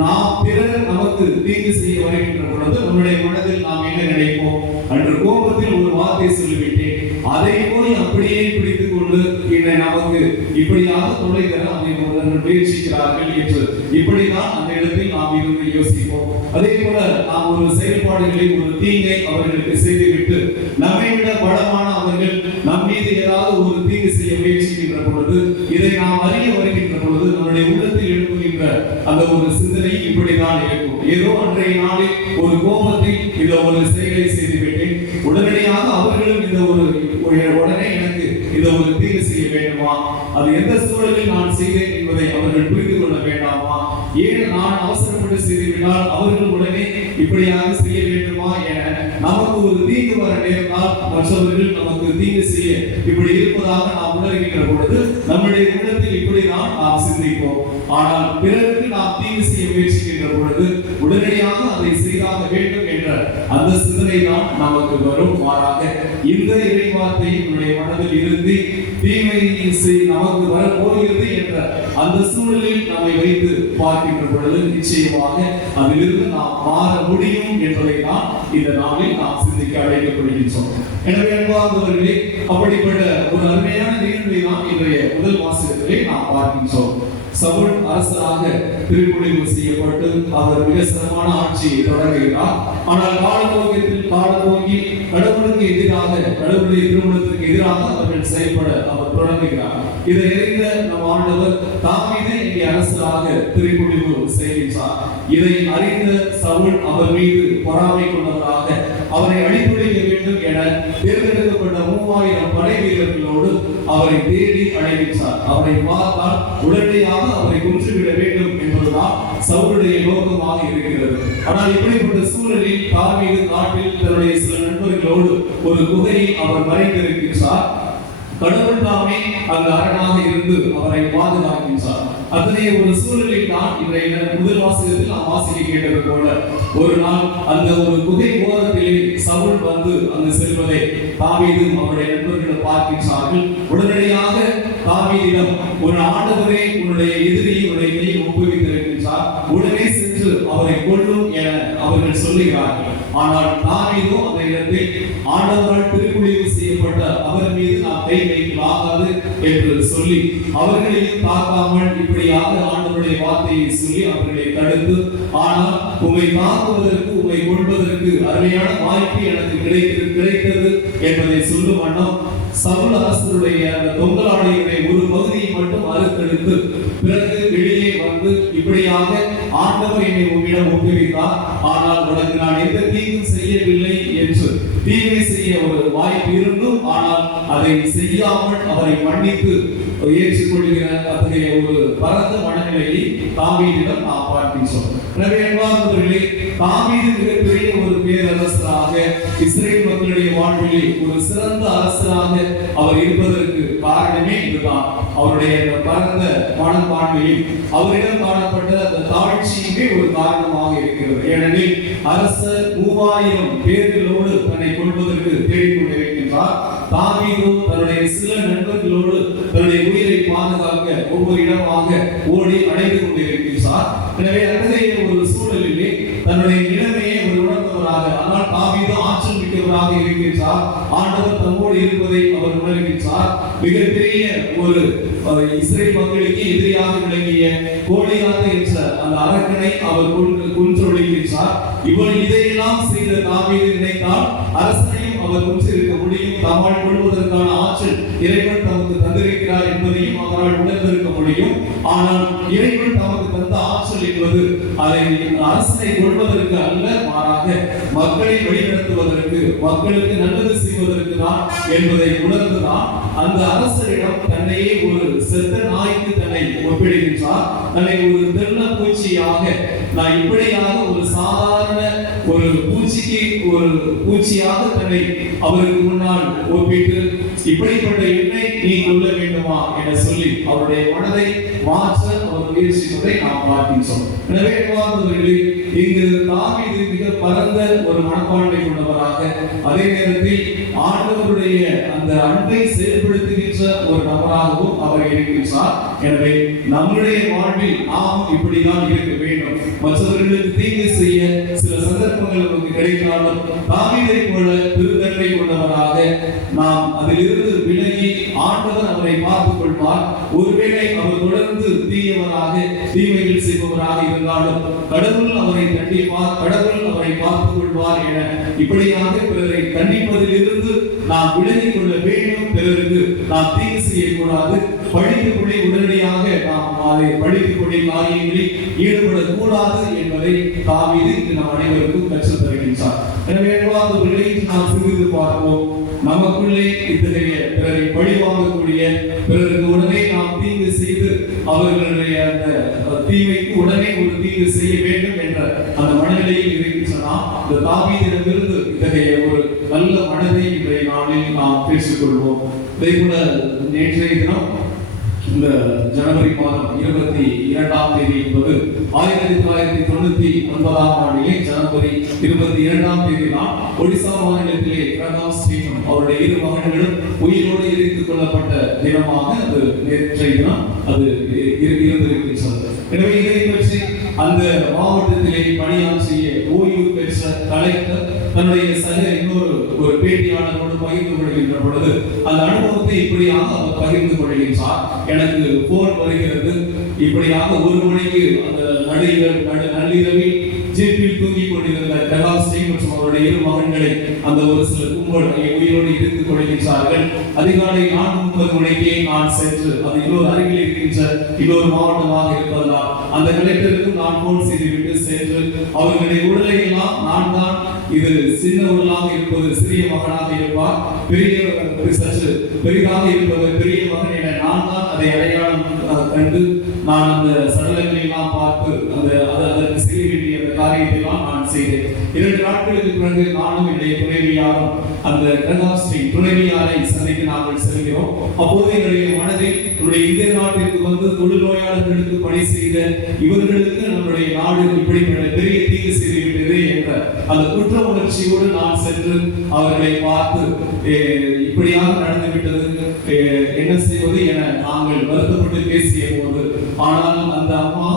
நாம் பிறர் நமக்கு தீங்கு செய்ய வருகின்ற பொழுது நம்முடைய மனதில் நாம் என்ன நினைப்போம், அன்று கோபத்தில் ஒரு வார்த்தை சொல்லிவிட்டேன், அதை போய் அப்படியே பிடித்துக் கொண்டு என்ன நமக்கு இப்படியாக தொல்லை தர அவர்கள் முயற்சிக்கிறார்கள் என்று இப்படிதான் அந்த இடத்தில் நாம் இருந்து யோசிப்போம். அதே போல நாம் ஒரு செயல்பாடுகளை ஒரு தீங்கை அவர்களுக்கு செய்துவிட்டு நம்மை விட பலமான அவர்கள் நம் மீது ஏதாவது ஒரு தீங்கு செய்ய முயற்சிக்கின்ற பொழுது இதை நாம் அறிய வருகின்ற பொழுது நம்முடைய உள்ளத்தில் எழுப்புகின்ற அந்த ஒரு சிந்தனை இப்படிதான் இருக்கும். ஏதோ அன்றைய நாளில் ஒரு கோபத்தில் இந்த ஒரு செயலை செய்துவிட்டேன், உடனடியாக அவர்களும் இந்த ஒரு உடனே எனக்கு இந்த ஒரு தீங்கு செய்ய வேண்டுமா, அது எந்த சூழலில் நான் செய்தேன் என்பதை அவர்கள் புரிந்து கொள்ள வேண்டாமா, ஏன் நான் அவசரப்பட்டு செய்துவிட்டால் அவர்கள் உடனே இப்படியாக செய்ய வேண்டுமா என நமக்கு ஒரு தீங்கு வர நேர்ந்தால் மற்றவர்கள் நமக்கு தீங்கு செய்ய இப்படி இருப்பதாக நாம் உணர்கின்ற பொழுது நம்முடைய உள்ளத்தில் இப்படிதான் நாம் சிந்திப்போம். ஆனால் பிறருக்கு நாம் தீங்கு செய்ய முயற்சிக்கின்ற பொழுது உடனடியாக அதை செய்தாக வேண்டும் என்ற அந்த சிந்தனை தான் நமக்கு வரும். மாறாக இந்த இறைவார்த்தை நம்முடைய மனதில் இருந்து தீமை நமக்கு வரப்போகிறது என்ற அந்த சூழலில் நம்மை வைத்து பார்க்கின்ற பொழுது நிச்சயமாக அதிலிருந்து நாம் மாற முடியும் என்பதை தான் இந்த நாளில் நாம் சிந்திக்க அழைக்கப்படுகின்றோம். எனவே அன்பார்ந்தவர்களே, அப்படிப்பட்ட ஒரு அருமையான நிகழ்வை தான் இன்றைய முதல் வாசகத்திலே நாம் பார்க்கின்றோம். சவுல் அரசராக திருப்புலிவு செய்யப்பட்டு அவர் மிக சிறப்பான ஆட்சியை தொடங்குகிறார். ஆனால் காலப்போக்கி கடவுளுக்கு எதிராக, கடவுளுடைய திருமணத்திற்கு எதிராக அவர்கள் செயல்பட அவர் தொடங்குகிறார். இதை அறிந்த நம் ஆண்டவர் தாவீதை இங்கே அரசராக திருப்புலிவு செய்கின்றார். இதை அறிந்த சவுல் அவர் மீது பொறாமை கொண்டவராக அவரை அழித்தொழிக்க வேண்டும் என தேர்ந்தெடுக்கப்பட்ட 3000 படை வீரர்களோடு அவரை தேடி அழைக்கின்றார். அவரை பார்த்தால் உடனடியாக அவரை கொன்றுவிட வேண்டும் என்பதுதான் சவுலுடைய நோக்கமாக இருக்கிறது. ஆனால் இப்படிப்பட்ட சூழலில் தாவீது காட்டில் தன்னுடைய சில நண்பர்களோடு ஒரு குகையில் அவர் மறைந்திருக்கின்றார். கடவுள் தாமே அங்கு அரணாக இருந்து அவரை பாதுகாக்கின்றார். அத்தகைய ஒரு சூழலில் தான் இன்றைய முதல் வாசகத்தில் நாம் வாசிக்க கேட்டது போல ஒரு நாள் அந்த ஒரு குகை ஓரத்திலே சவுல் வந்து அங்கு செல்வதை தாவீதும் அவருடைய நண்பர்களும் பார்க்கின்றார்கள். உடனடியாக தாவீதிடம், ஒரு ஆண்டவரே உன்னுடைய எதிரியை உன்னுடைய கையில் ஒப்புவித்திருக்கின்றார், உடனே சென்று அவரை கொல்லும் என அவர்கள் சொல்லுகிறார்கள். ஆனால் தாவீதோ அந்த இடத்தில் ஆண்டவரால் திருப்புலிவு செய்யப்பட்ட அவர் மீது நாம் கை வைக்கலாகாது என்று சொல்லி அவர்களையும் தாக்காமல் இப்படியாக ஆண்டவருடைய வார்த்தையை சொல்லி அவர்களை தடுத்து, ஆனால் உம்மை தாக்குவதற்கு உம்மை கொள்வதற்கு அருமையான வாய்ப்பு எனக்கு கிடைத்தது என்பதை சொல்லும் வண்ணம் சவுல் அரசருடைய அந்த தொங்கலாடையுடைய ஒரு பகுதியை மட்டும் அறுத்தெடுத்து பிறகு வெளியே வந்து இப்படியாக ஆண்டவர் என்னை உம்மிடம் ஒப்புவித்தார், ஆனால் உனக்கு நான் எந்த தீங்கும் செய்யவில்லை என்று தீமை செய்ய ஒரு வாய்ப்பு இருந்தும் ஆனால் அதை செய்யாமல் அவரை மன்னித்து ஏற்றுக்கொள்கிற அத்தகைய ஒரு பரந்த மனநிலையை தாவீதிடம் நாம் பார்க்கின்றோம். எனவே அன்பார்ந்தவர்களே, தாவீது மிகப்பெரிய ஒரு பேரரசராக இஸ்ரேல் மக்களுடைய வாழ்விலே ஒரு சிறந்த அரசராக அவர் இருப்பதற்கு காரணமே இதுதான். அவருடைய பரந்த மனப்பான்மையில் அவரிடம் காணப்பட்ட அந்த தாழ்ச்சியுமே ஒரு காரணமாக இருக்கிறது. ஏனெனில் அரசர் 3000 பேர்களோடு தன்னை கொள்வதற்கு தேடிக்கொண்டிருக்கின்றார். தாவீது தன்னுடைய சில நண்பர்களோடு தன்னுடைய உயிரை பாதுகாக்க ஒவ்வொரு இடமாக ஓடி அடைந்து கொண்டிருக்கின்றார். எனவே அத்தகைய ஒரு சூழலிலே தன்னுடைய நிலைமையை ஒரு உணர்ந்தவராக, ஆனால் தாவீது ஆற்றல் மிக்கவராக இருக்கின்றார். ஆண்டவர் தம்மோடு இருப்பதை அவர் உணர்கின்றார். மிகப்பெரிய ஒரு இஸ்ரேல் மக்களுக்கு எதிரியாக விளங்கிய கோலியாத் என்ற அந்த அரக்கனை அவர் கொன்றொழிக்கின்றார். இவள் இதையெல்லாம் செய்த தாவீது நினைத்தால் அரசனையும் அவர் கொன்றிருக்க முடியும், தம்மால் கொள்வதற்கான ஆற்றல் இறைவன் தமக்கு தந்திருக்கிறார் என்பதையும் அவரால் உணர்ந்திருக்க முடியும். ஆனால் இறைவன் தமக்கு தந்த ஆற்றல் என்பது அதை அரசனை கொள்வதற்கு அல்ல, மாறாக மக்களை வழிநடத்துவதற்கு, மக்களுக்கு நல்லது செய்வதற்கு தான் என்பதை உணர்ந்துதான் அந்த அரசரிடம் தன்னையே ஒரு செத்த நாய்க்கு தன்னை ஒப்பிடுகின்றார். தன்னை ஒரு தெள்ள பூச்சியாக, நான் இப்படியாக ஒரு சாதாரண ஒரு பூச்சிக்கு ஒரு பூச்சியாக தன்னை அவருக்கு முன்னால் ஒப்பிட்டு இப்படிப்பட்ட என்னை நீ கொள்ள வேண்டுமா என சொல்லி அவருடைய மனதை மாற்ற அவர் முயற்சிப்பதை நாம் பார்க்கின்றோம். எனவே இங்கு தாவீது மிக பரந்த ஒரு மனப்பான்மை கொண்டவராக, அதே நேரத்தில் ஆண்டவருடைய அந்த அன்பை செயல்படுத்துகின்ற ஒரு நபராகவும் அவர் இருக்கின்றார். எனவே நம்முடைய வாழ்வில் நாம் இப்படிதான் இருக்க வேண்டும். மற்றவர்களுக்கு தீங்கு செய்ய சில சந்தர்ப்பங்கள் நமக்கு கிடைத்தாலும் தாவீதை போல திருத்தன்மை கொண்டவராக நாம் அதிலிருந்து விலகி ஆண்டவர் அவரை பார்த்துக் கொள்வார். ஒருவேளை அவர் தொடர்ந்து தீமைகள் செய்பவராக இருந்தாலும் கடவுள் அவரை தண்டிப்பார், கடவுள் அவரை பார்த்துக் கொள்வார் என இப்படியாக பிறரை தண்டிப்பதிலிருந்து நாம் விலகிக் கொள்ள வேண்டும். பிறருக்கு நாம் தீங்கு செய்யக்கூடாது. பழித்துக்கொள்ளி உடனடியாக நாம் அதை பழித்துக்கொள்ளி காரியங்களில் ஈடுபடக்கூடாது என்பதை தாவீது நம் அனைவருக்கும் கற்றுத் தருகின்றார். எனவே அன்பார்ந்தவர்களே, நாம் சிந்தித்து பார்ப்போம். நமக்குள்ளே இத்தகைய பிறரை பழிவாங்கக்கூடிய, பிறருக்கு உடனே நாம் தீங்கு செய்து அவர்களுடைய அந்த தீமைக்கு உடனே ஒரு தீங்கு செய்ய வேண்டும் என்ற அந்த மனநிலையில் இருக்கின்றனா இந்த தாவீதிடமிருந்து இத்தகைய ஒரு நல்ல மனதை இன்றைய நாளில் நாம் பேசிக்கொள்வோம். இதே போல நேற்றைய தினம் இந்த ஜனவரி மாதம் 22ஆம் தேதி என்பது 1999ஆம் ஆண்டிலே ஜனவரி 22ஆம் தேதி தான் ஒடிசா மாநிலத்திலே பிரகாஷ் ஸ்ரீமன் அவருடைய 2 மகன்களும் உயிரோடு எரித்துக் கொள்ளப்பட்ட தினமாக அது நேற்றைய தினம் அது இருந்திருக்கின்றது. எனவே இதை பற்றி அந்த மாவட்டத்திலே பணியாற்றிய ஓய்வு பெற்ற கலெக்டர் தன்னுடைய சக இன்னொரு பேட்டியாளரோடு பகிர்ந்து கொள்கின்ற பொழுது அந்த அனுபவத்தை இப்படியாக அவர் பகிர்ந்து கொள்கின்றார். எனக்கு போன் வருகிறது, இப்படியாக 1 மணிக்கு அந்த நள்ளிரவில் ஜீப்பில் தூங்கிக் கொண்டிருந்த பிரகாஷ் சிங் மற்றும் அவருடைய 2 மகன்களை அந்த ஒரு சில கும்பல் உயிரோடு இருத்துக் கொள்கின்றார்கள். அதிகாலை 4:30 மணிக்கே நான் சென்று, அது இன்னொரு அருகில் இருக்கின்ற இன்னொரு மாவட்டமாக இருப்பதால் அந்த கலெக்டருக்கும் நான் போன் செய்துவிட்டு சென்று அவர்களுடைய உடலை எல்லாம் நான் தான், இது சின்ன உடலாக இருப்பது சிறிய மகனாக இருப்பார், சற்று பெரிதாக இருப்பவர் பெரிய மகன் என நான் தான் அதை அடையாளம் கண்டு நான் அந்த சடலங்களை எல்லாம் பார்த்து அதற்கு செய்ய வேண்டிய அந்த காரியத்தை எல்லாம் நான் செய்தேன். 2 நாட்களுக்கு பிறகு நானும் என்னுடைய துணைவியாரும் அந்த பிரகாஷ் துணைவியாரை சந்தித்து நாங்கள் செல்கிறோம். அப்போது என்னுடைய மனதில் நம்முடைய இந்திய நாட்டிற்கு வந்து தொழில்நோயாளர்களுக்கு பணி செய்த இவர்களுக்கு நம்முடைய நாடு இப்படிப்பட்ட பெரிய தீங்கு செய்துவிட்டது என்ற அந்த குற்ற உணர்ச்சியோடு நான் சென்று அவர்களை பார்த்து இப்படியாக நடந்துவிட்டது, என்ன செய்வது என நாங்கள் வருத்தப்பட்டு பேசிய போது, ஆனால் அந்த அம்மா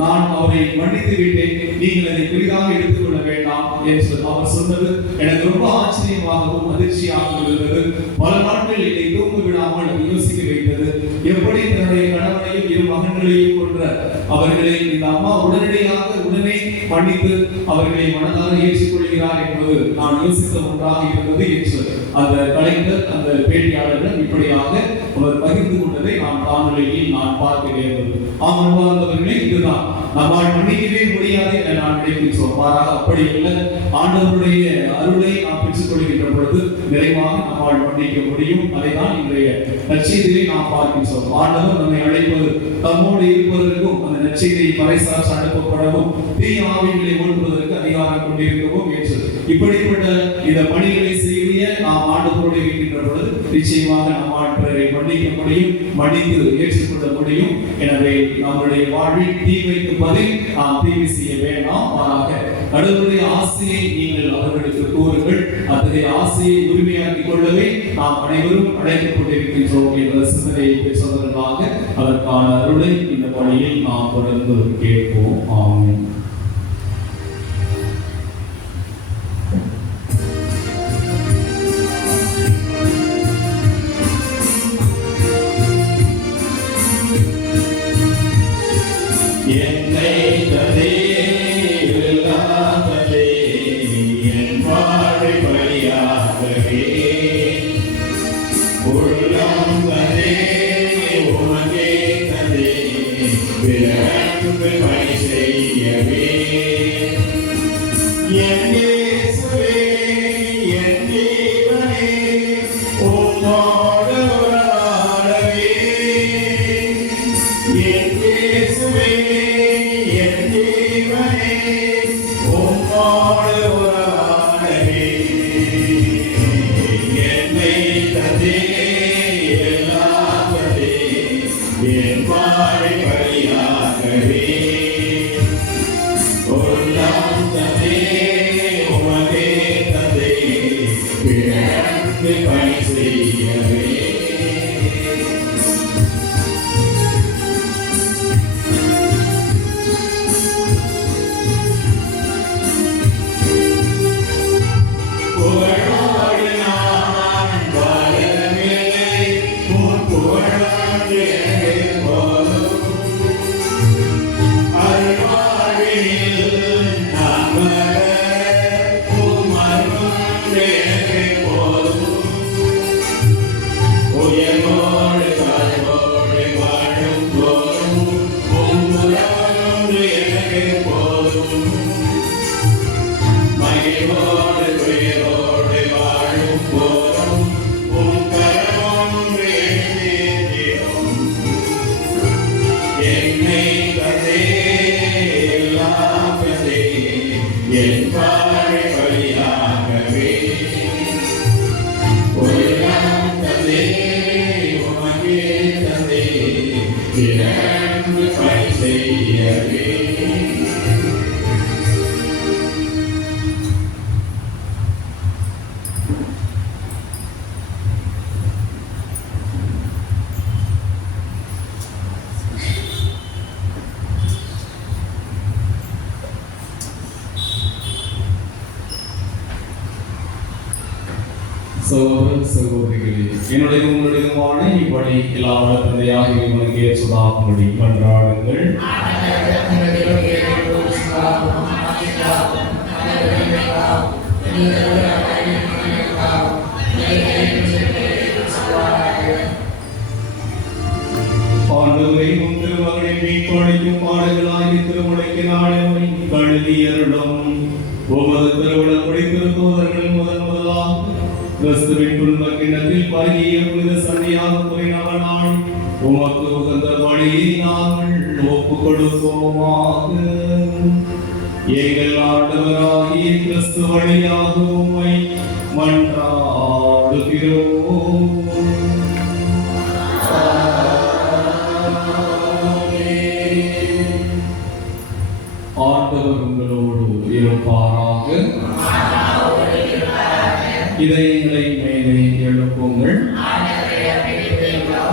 நான் அவரை மன்னித்து விட்டேன், நீங்கள் அதை பெரிதாக எடுத்துக்கொள்ள வேண்டாம் என்று அவர் சொன்னது எனக்கு ரொம்ப ஆச்சரியமாகவும் அதிர்ச்சியாகவும் இருந்தது. பல நாட்கள் என்னை தூங்க விடாமல் யோசிக்க வைத்தது. எப்படி தன்னுடைய கணவனையும் 2 மகன்களையும் கொன்ற அவர்களை இந்த அம்மா உடனே மன்னித்து அவர்களை மனதார ஏற்றுக்கொள்கிறார் என்பது நான் யோசித்த ஒன்றாக இருந்தது என்று அந்த கலைஞர் அந்த பேட்டியாளர்கள் இப்படியாக அவர் பகிர்ந்து கொண்டதை நான் காணொலியில் நான் பார்க்கிறேன். அன்பார்ந்தவர்களே, இதுதான் நம்மால் மன்னிக்கவே முடியாது என நான் நினைக்கின்றோம். மாறாக அப்படி இல்லை, ஆண்டவருடைய அருளை நாம் பெற்றுக் கொள்கின்ற பொழுது நிறைவாக நம்மால் மன்னிக்க முடியும். அதைதான் இன்றைய நற்செய்தியை நாம் பார்க்கின்றோம். ஆண்டவர் நம்மை அழைப்பது தம்மோடு இருப்பதற்கும் அந்த நற்செய்தியை பறைசாற்ற அனுப்பப்படவும் தீய ஆவிகளை ஒடுக்குவதற்கு அதிகாரம் கொண்டிருக்கவும் என்று இப்படிப்பட்ட இந்த பணிகளை செய்ய நாம் ஆண்டவரோடு இருக்கின்ற பொழுது நிச்சயமாக நம்மால் பிறரை மன்னிக்க முடியும், மன்னித்து ஏற்றுக்கொள்ள முடியும். எனவே நம்முடைய வாழ்வில் தீமைக்கு பதில் நாம் தீமை செய்ய வேண்டாம், மாறாக கடவுளுடைய ஆசையை நீங்கள் அவர்களுக்கு கூறுங்கள். அத்தகைய ஆசையை உரிமையாக்கிக் கொள்ளவே நாம் அனைவரும் அழைக்கப்பட்டிருக்கின்றோம் என்ற சிந்தனையை பெற்றவர்களாக அதற்கான அருளை இந்த பணியில் நாம் தொடர்ந்து கேட்போம். ஆமென். புகழோடு நான் வாழ என்னை தந்தே எல்லாம் தந்தே என் வாழ்வை பலியாகவே உள்ளம் தந்தே உமக்கே தந்தே இறந்து பணி செய்யவே சகோதர சகோதரிகளே, என்னுடைய உங்களுடையமான இப்படி எல்லா தந்தையாக இவனுக்கு ஏற்றதாகும்படி கொண்டாடுங்கள். ஆண்டவரை உம் திருமகனை மீட்பளிக்கும் பாடுகளாகி திருமுறைக்கு நாளை கழுதியருளும் உமது திருவிழப்படி திருத்தூதர்கள் முதலாக கிறிஸ்துவின் குடும்ப கிண்ணத்தில் பருகிய புனித சன்னியாக புரிநவனாய் உமக்கு உகந்த வழியை நாங்கள் ஒப்புக் கொடுப்போமாக. எங்கள் ஆண்டவராகிய கிறிஸ்து வழியாக உம்மை மன்றாடுகிறோம். ஆண்டவர் உங்களோடு இருப்பாராக. இதயங்களை மேலே எழுப்புங்கள்.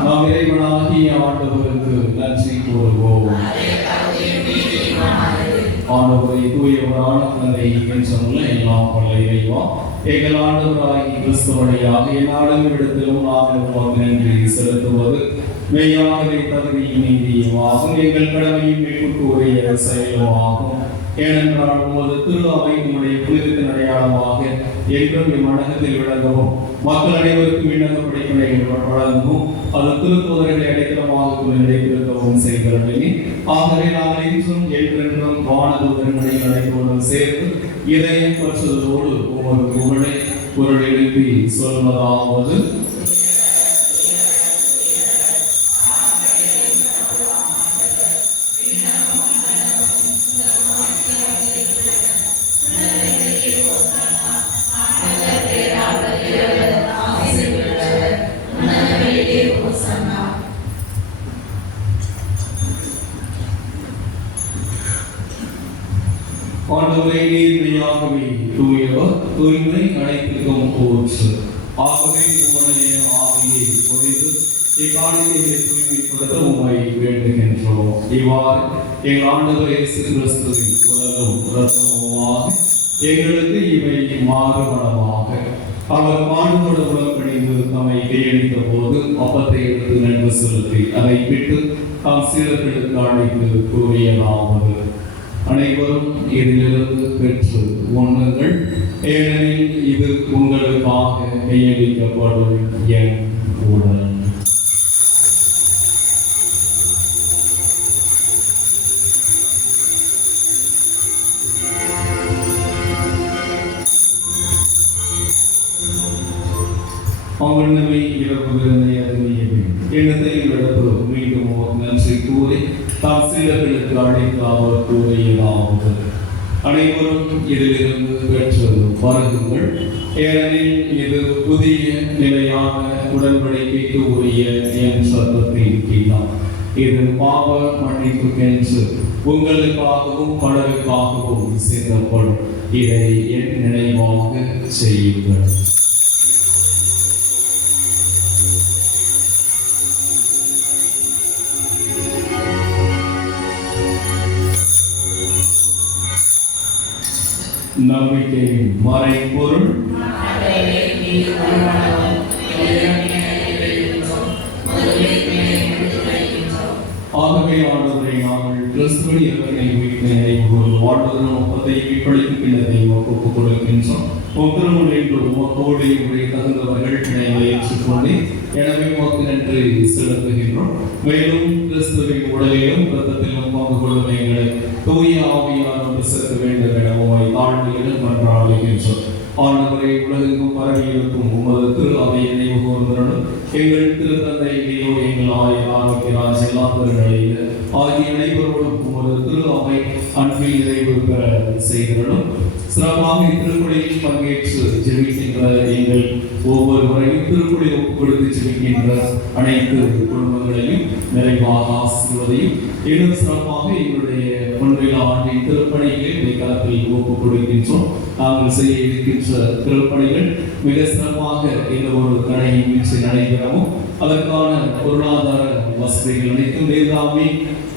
நாம் இறைவனாகிய ஆண்டவருக்கு நன்றி கூறுவோம். ஆண்டவரை தூயவரான தந்தை என்றுள்ள எல்லாம் வல்ல இறைவா, எங்கள் ஆண்டவராகிய கிறிஸ்து வழியாக எந்நாளும் இடத்திலும் நாங்கள் உமக்கு நன்றி செலுத்துவது மெய்யாகவே தகுதியும் நீதியுமாகும். எங்கள் கடமையும் மீட்புக்கு உரிய செயலுமாகும். ஏனென்றால் உமது திரு அவை உம்முடைய புனிதத்தின் அடையாளமாக என்றும் இம்மண்டலத்தில் விளங்கவும் மக்கள் அனைவருக்கும் விண்ணக படைப்பினைகள் வழங்கவும் அது திருத்தூதர்களை அடைக்கலமாக நிலைத்திருக்கவும் செய்கிறது. ஆகவே நாங்கள் இன்றும் என்றென்றும் வானதூதர்களை அழைப்போடும் சேர்ந்து இதயம் பற்றுதலோடு உமது புகழை குரல் எழுப்பி சொல்வதாவது: ஆண்டவரே, நீர்மையாகவே தூயவர், தூய்மை அனைத்திற்கும் போற்று. ஆகவே உம்முடைய ஆவியை பொழிந்து இக்காணிக்கையை தூய்மைப்படுத்த உம்மை வேண்டுகின்றோம். இவ்வாறு எங்கள் ஆண்டவர் இயேசு கிறிஸ்துவின் உடலும் இரத்தமுமாக எங்களுக்கு இவை மாறுபடமாக அவர் பாடுபட உடன்படிந்து தம்மை கையளித்த போது அப்பத்தை எடுத்து நன்கு செலுத்தி அதை விட்டு தாம் சீடர்களுக்கு அழைத்து கூறியதாவது: அனைவரும் இதிலிருந்து பெற்று உண்ணுங்கள், ஏனெனில் இது உங்களுக்காக கையளிக்கப்படும் என் உடல். அவனவை இறப்புகிறதை அறிவியவே எண்ணத்தையும் இடத்து மீண்டும் நன்றி கூறி தாம் சீடர்களுக்கு அழைத்து அவர் கூறியதாவது: அனைவரும் இதிலிருந்து பெற்று பருகுங்கள், ஏனெனில் இது புதிய நிலையான உடன்படிக்கைக்கு உரிய என் சத்தத்தின் கீழாம். இது பாவ மன்னிப்புக்கென்று உங்களுக்காகவும் பலருக்காகவும் சிந்தப்படும். இதை என் நினைவாக செய்யுங்கள். நம்பிக்கையின் மறைபொருள். ஆகவே ஆண்டவரை நாங்கள் கிறிஸ்துவின் இறைவனை வாழ்வதன் ஒப்பத்தை மீட்பளிக்கும் பின்னதை ஒப்புக் கொடுக்கின்றோம். ஒவ்வொரு உமக்கோடு உடைய தகுந்தவர்கள் இணையை ஏற்றுக்கொண்டு எனவே உமக்கு நன்றி செலுத்துகின்றோம். மேலும் கிறிஸ்துவின் உடலிலும் இரத்தத்திலும் பங்கு கொள்ளும் எங்களை தூய ஆவியார் சேர்க்க வேண்டும் என உம்மை தாழ்மையுடன் மன்றாடுகின்றோம். ஆண்டவரை உலகெங்கும் பரவி இருக்கும் உமது திரு அவை நினைவு கூர்ந்தனும் எங்கள் திருத்தந்தை லியோ, எங்கள் ஆயர் ஆரோக்கியராஜ் எல்லாத்தவர்களையில் ஆகிய அனைவரோடும் உமது திரு அவை அன்பில் நிறைவு பெற செய்கிறனும். சிறப்பாக இத்திருப்பலியில் பங்கேற்று ஜெபிக்கின்ற எங்கள் ஒவ்வொருவரையும் திருப்பலி ஒப்புக் கொடுத்து ஜெபிக்கின்ற அனைத்து குடும்பங்களையும் நிறைவாக ஆசிர்வதையும் இன்னும் சிறப்பாக எங்களுடைய ஒன்றில் ஆண்டின் திருப்பணிகளை களத்தில் ஒப்புக் கொடுக்கின்றோம். நாங்கள் செய்ய இருக்கின்ற திருப்பணிகள் மிக சிறப்பாக எந்த ஒரு தடையின்றி நடைபெறவும் அதற்கான பொருளாதார வசதிகள் அனைத்தும் வேதாமே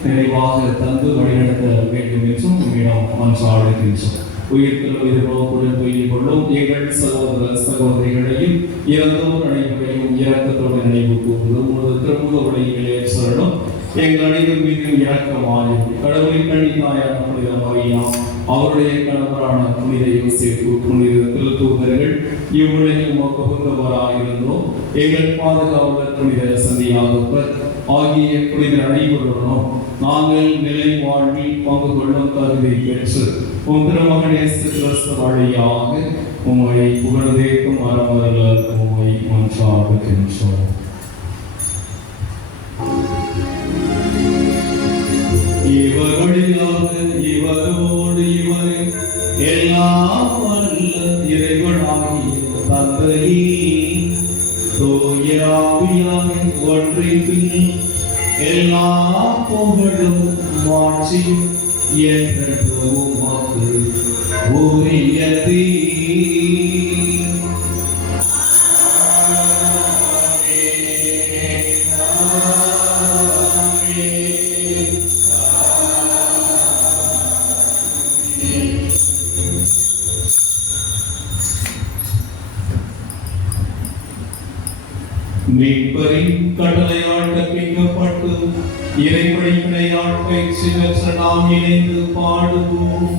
நிறைவாக தந்து வழிநடத்த வேண்டும் என்றும் உங்களிடம் மன்றாடுகின்றோம். உயிர்த்தெழுதலுடன் சொல்லிக் கொள்ளும் எங்கள் சகோதர சகோதரிகளையும் இறந்தோர் அனைவரையும் இரக்கத்தோடு நினைவு கூர்ந்து உமது திருமுக உலகிலே சொல்லணும். எங்கள் அனைவர் மீதும் இரக்கமாயும் கடவுளின் கண்ணித்தாயான புனித மரியாம், அவருடைய கணவரான புனித யோசேப்பு, புனித திருத்தூதர்கள் இவ்வுலகில் உகந்தவராயிருந்தோம். எங்கள் பாதுகாவலர் புனித சந்தியாகப்பர் ஆகிய புனித அனைவருடனும் நாங்கள் நிலை வாழ்வில் பங்கு கொள்ளும் தகுதி பெற்று உம் திருமகன் இயேசு கிறிஸ்து வழியாக உம்மை புகழ்ந்தேற்கும் மரமல்ல உம்மை மன்றாடுகின்றோம். இவர் வழியாக இவரோடு இவரை எல்லாம் வல்ல இறைவனாகிய தந்தையே தூய ஆவியாரை ஒன்றிப்பில் எல்லா புகழும் மாட்சியும் என்றென்றும் உமக்கு உரியதே. மீட்பரின் கட்டளையால் கற்பிக்கப்பட்டு இறைப்பணிகளையால் பயிற்சி பெற்ற நாம் இணைந்து பாடுவோம்.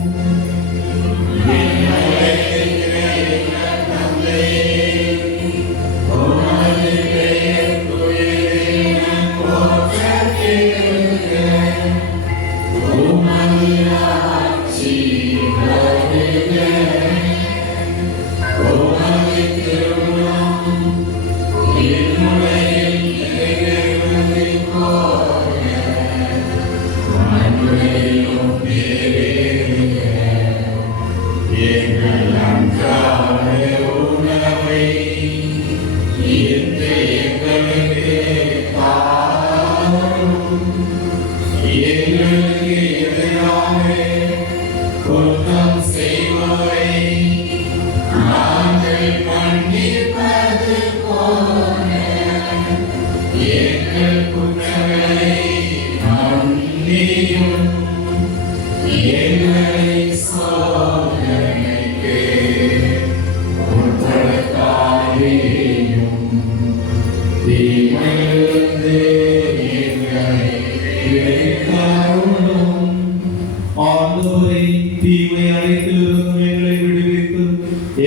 தீமை அனைத்திலிருந்தும் எங்களை விடுவித்து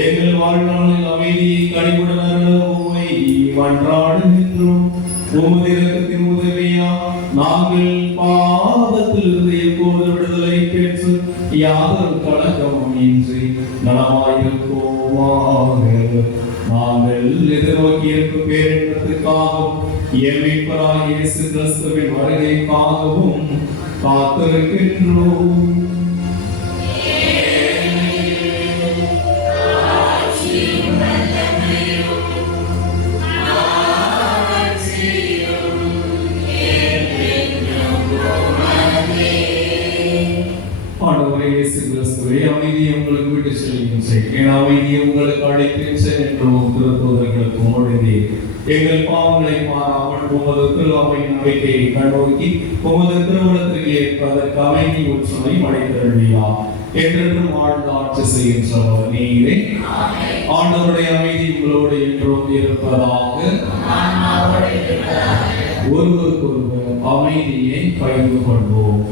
எங்கள் வாழ்நாளில் அமைதியை கனிவுடன் உம்மை மன்றாடுகின்றோம். உமது இரக்கத்தின் உதவியா நாங்கள் பாவத்திலிருந்து எப்போது விடுதலை பெற்று யாதொரு கலக்கமும் இன்றி நலமாயிருப்போமாக. நாங்கள் எதிர்நோக்கி இருக்கும் பேரின்பத்துக்காகவும் மீட்பராகிய இயேசு கிறிஸ்துவின் வருகைக்காகவும் காத்திருக்கின்றோம். ஆண்டவரே இயேசு கிறிஸ்துவே, அமைதியை உங்களுக்கு விட்டு செல்கின்றேன், அமைதியை உங்களுக்கு அழைக்கின்றேன் என்று திருத்தூதர்களுக்கு மொழிந்தீர். எங்கள் பாவங்களை மாறாமல் உமது திருவாவின் நம்பிக்கையை கண்ணோக்கி உமது திருவுளத்திற்கு ஏற்பதற்கு அமைதி ஒற்றுமை அடைத்தருளியா என்றென்றும் வாழ்ந்து ஆட்சி செய்கின்றவர் நீரே. ஆண்டவருடைய அமைதி உங்களோடு என்றும் இருப்பதாக. ஒருவருக்கொருவர் அமைதியை பகிர்ந்து கொள்வோம்.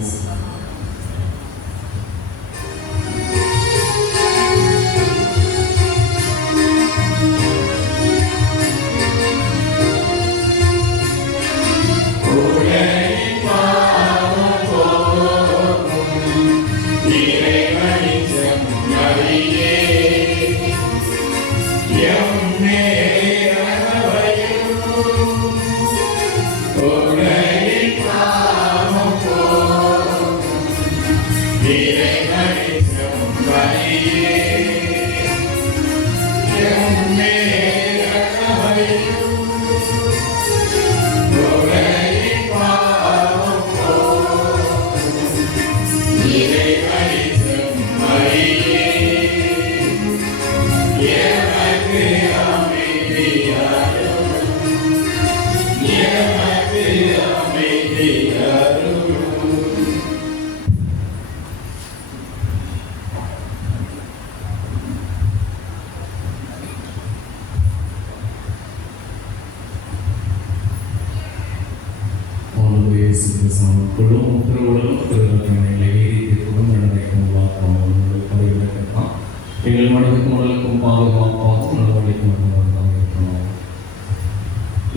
குழுவும் திருவுடலும் திருவிழங்களை வீதிக்கும் நடக்கும் வாக்காமல் பரிவிலக்கத்தான் எங்கள் மனதுக்கும் உடலுக்கும் பாதுகாப்பாகவும் நடவடிக்கும் இருக்கணும்.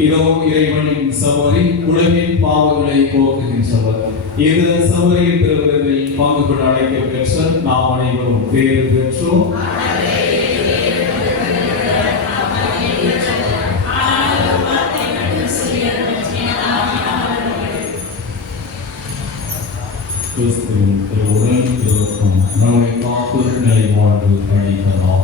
இதோ இறைவனின் சபரி உலகின் பாவங்களை போக்குகின்றவர். இது சபரியின் திருவிருந்தில் பங்கு கொண்டு அழைக்க பெற்ற நாம் அனைவரும் பேறு பெற்றோம். கிறிஸ்துவின் திருவுடன் இருக்கும் நம்மை காப்பு நிலை வாழ்வு அழைப்பதாக.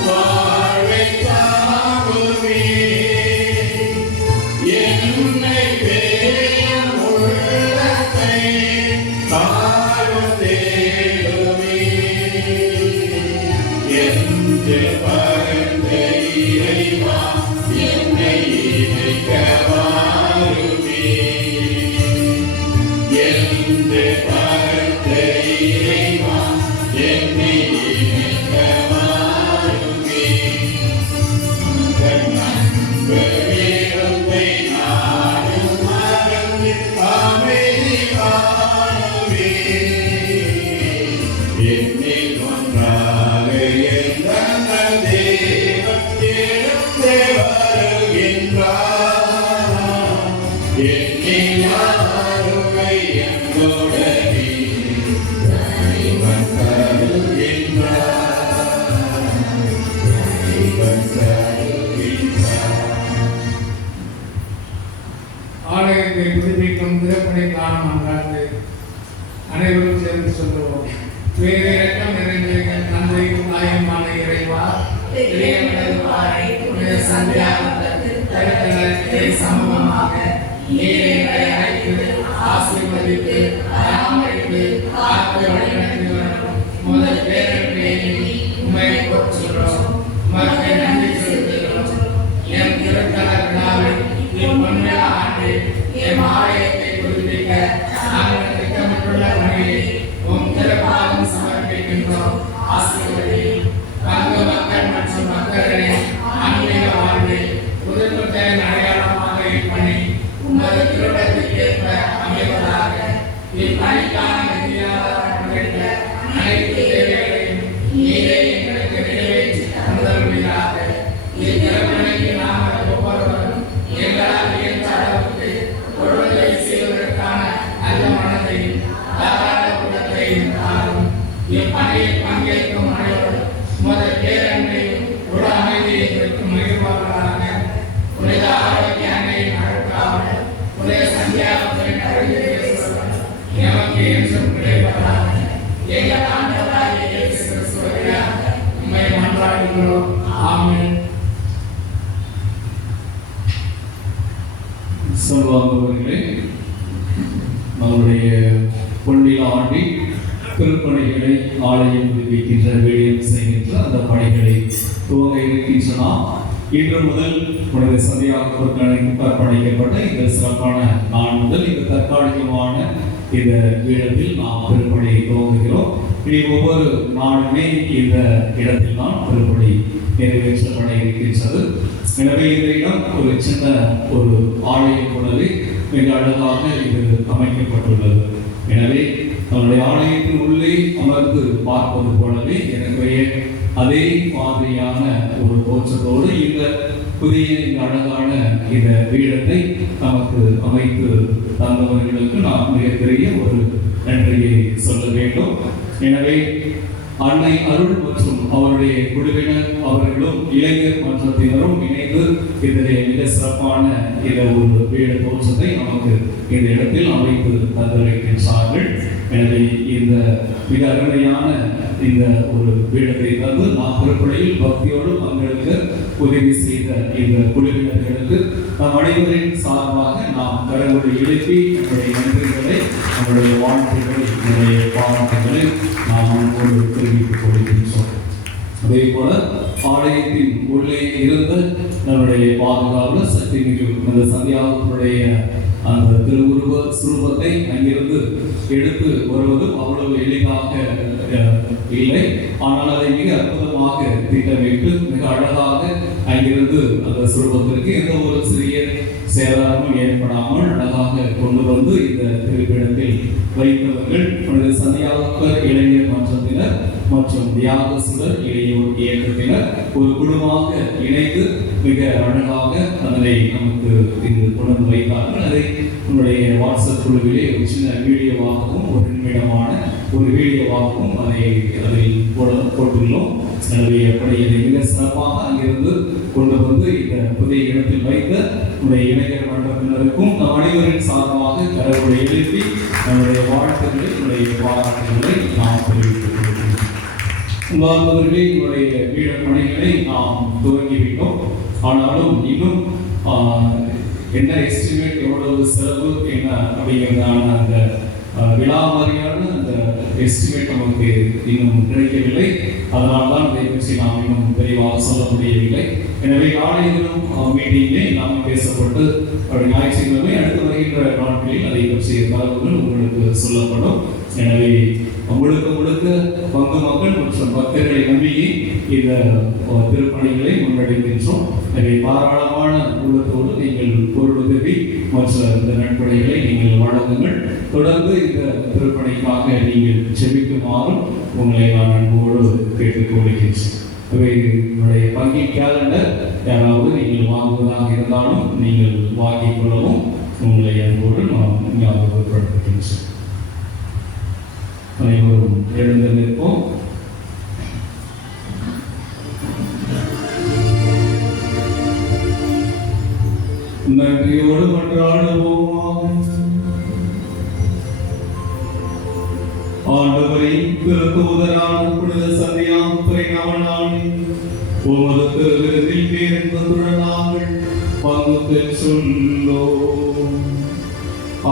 Wow. ஆலயத்தை புதுப்பிக்கும் திறப்படை காணும் அன்றாண்டு அனைவரும் சேர்ந்து சொல்லுவோம். வேறு இரக்கம் நிறைந்த எங்கள் தந்தையும் தாயுமான இறைவா, சமூகமாக நீரை அழைத்து ஆசீர்வதித்து பராமரித்து காத்து வழிநடத்தி வரும் முதல் பேரன்பை உண்மை போற்றுகிறோம். உமக்கு நன்றி செலுத்துகிறோம். என் திருத்தல விழாவில் இப்பொன்னில ஆண்டில் என் ஆலயத்தை புதுப்பிக்க நாங்கள் திட்டமிட்டுள்ள பணியை உம் திருப்பாதம் சமர்ப்பிக்கின்றோம். ஆசீர்வதி பங்கு மக்கள் மற்றும் மக்களின் ஆன்மீக வாழ்வில் புதுப்பித்தலின் அடையாளமாக இப்பணி உமது திருடத்திற்கேற்ப அமைவதாக. இப்பணிக்கான நிதியாளர் அனைத்து தேவைகளையும் நீரே எங்களுக்கு நிறைவேற்றி தந்தருவீராக. இத்திறப்பணிக்கு நாங்கள் ஒவ்வொருவரும் எங்களால் இயன்ற அளவுக்கு பொருள்களை செய்வதற்கான நல்ல மனதையும் தாராள குணத்தையும் தாரும். இப்பணியில் பங்கேற்கும் அனைவரும் முதல் பேரன்பையும் உட அமைதியை பெற்றும் மகிழ்வார்களாக. புனித ஆரோக்கிய அன்னையின் அழுக்காமல் புனித சந்தியாவத்தின் அழகிய எமக்கு என்றும் கிடைப்பதாக. எங்கள் ஆண்டவராகிய இயேசு கிறிஸ்து வழியாக உம்மை மன்றாடுகிறோம். ஆமென். சொல்வார்களே, நம்முடைய பொன்னில ஆண்டி திருப்பணிகளை ஆலயம் புதுப்பிக்கின்ற வேலையில் செய்கின்ற அந்த பணிகளை துவங்க இருக்கின்றன. இன்று முதல் புனித சந்தியாகப்பருக்கு அர்ப்பணிக்கப்பட்ட இந்த சிறப்பான நாள் முதல் இந்த தற்காலிகமான இந்த வீடத்தில் நாம் திருப்பணியை துவங்குகிறோம். இனி ஒவ்வொரு நாளுமே இந்த இடத்தில் தான் திருப்பணி நிறைவேற்றப்பட இருக்கின்றது. எனவே இந்த இடம் ஒரு சின்ன ஒரு ஆலயம் போலவே மிக அழகாக இது அமைக்கப்பட்டுள்ளது. எனவே நம்முடைய ஆலயத்தின் உள்ளே அமர்ந்து பார்ப்பது போலவே எனக்குரிய அதே மாதிரியான ஒரு தோற்றத்தோடு இந்த புதிய இந்த அழகான இந்த வீடத்தை நமக்கு அமைத்து தந்தவர்களுக்கு நாம் மிகப்பெரிய ஒரு நன்றியை சொல்ல வேண்டும். எனவே அன்னை அருள் மற்றும் அவருடைய குழுவினர் அவர்களும் இளைஞர் மன்றத்தினரும் இணைந்து இதனை மிக சிறப்பான இந்த ஒரு வீடு தோற்றத்தை நமக்கு இந்த இடத்தில் அமைத்து தந்திருக்கின்றார்கள். எனவே இந்த மிக அருமையான இந்த ஒரு வீடத்தை தந்து நாம் திருப்பணியில் பக்தியோடு பங்கெடுக்க உதவி செய்த இந்த குழுவினர்களுக்கு நம் அனைவரின் சார்பாக நாம் கடவுளை எழுப்பி நம்முடைய நன்றிகளை, நம்முடைய வாழ்த்துக்களை, நம்முடைய பாராட்டுகளை நாம் அன்போடு தெரிவித்துக் கொள்கின்றோம். அதே போல ஆலயத்தின் உள்ளே இருந்த நம்முடைய பாதுகாவலர் சக்தி மிகு அந்த சந்தியாவுடைய அந்த திருவுருவ சுரூபத்தை அங்கிருந்து எடுத்து வருவதும் அவ்வளவு எளிதாக இல்லை. ஆனால் அதை மிக அற்புதமாக திட்டமிட்டு மிக அழகாக அங்கிருந்து அந்த சுரூபத்திற்கு எந்த ஒரு சிறிய சேதாரமும் ஏற்படாமல் அழகாக கொண்டு வந்து இந்த திருப்பிடத்தில் வைத்தவர்கள் புனித சந்தியாகப்பர் இளைஞர் மன்றத்தினர் மற்றும் தியாகசுரர் இளையோர் இயக்கத்தினர் ஒரு குழுவாக இணைந்து மிக அழகாக அதனை நமக்கு இங்கு கொண்டு வைத்தார்கள். அதை நம்முடைய வாட்ஸ்அப் குழுவிலே ஒரு சின்ன வீடியோவாகவும் ஒரு நிமிடமான ஒரு வீடியோவாகவும் அதில் போட்டுள்ளோம். எனவே அப்படி இதை மிக சிறப்பாக அங்கிருந்து கொண்டு வந்து இந்த புதிய இடத்தில் வைத்த நம்முடைய இளைஞர் மன்றத்தினருக்கும் நம் அனைவரின் சார்பாக கடவுளை எழுப்பி நம்முடைய வாழ்த்துக்களை, நம்முடைய பாராட்டுகளை நாம் தெரிவித்துக் கொள்கிறோம். உங்களுடைய வீட பணிகளை நாம் துவங்கிவிட்டோம். ஆனாலும் இன்னும் என்ன எஸ்டிமேட், எவ்வளவு செலவு என்ன அப்படிங்கிறதான அந்த விழா மாதிரியான அந்த எஸ்டிமேட் நமக்கு இன்னும் கிடைக்கவில்லை. அதனால்தான் இதை பற்றி நாம் இன்னும் தெளிவாக சொல்ல முடியவில்லை. எனவே நாளைய தினம் மீட்டிங்கே நாம் பேசப்பட்டு ஞாயிற்றுக்கிழமை அடுத்து வருகின்ற நாட்களில் அதை பற்றிய தகவல்கள் உங்களுக்கு சொல்லப்படும். எனவே முழுக்க பங்கு மக்கள் மற்றும் பக்தர்களை நம்பியே இந்த திருப்பணிகளை முன்னெடுக்கின்றோம். எனவே தாராளமான உள்ளத்தோடு நீங்கள் பொருளுதவி மற்ற இந்த நட்பணிகளை நீங்கள் வழங்குங்கள். தொடர்ந்து இந்த திருப்பணிக்காக நீங்கள் செபிக்குமாறும் உங்களை நான் அன்போடு கேட்டுக்கொள்கின்றேன். உங்களுடைய பங்கின் கேலண்டர் யாராவது நீங்கள் வாங்குவதாக இருந்தாலும் நீங்கள் வாங்கிக் கொள்ளவும் உங்களை அன்போடு நான் ஞாபகப்படுத்துகின்றேன். அனைவரும் எழுந்து நிற்போம். நன்றியோடு மன்றாடுவோமாக. ஆண்டவரை திருத்தூதரான புனித சந்தியாபுரை நவநாளே உமது திருவிருந்தில் பேரின்பத்துடன் நாங்கள் பங்கு பெற்றுள்ளோம்.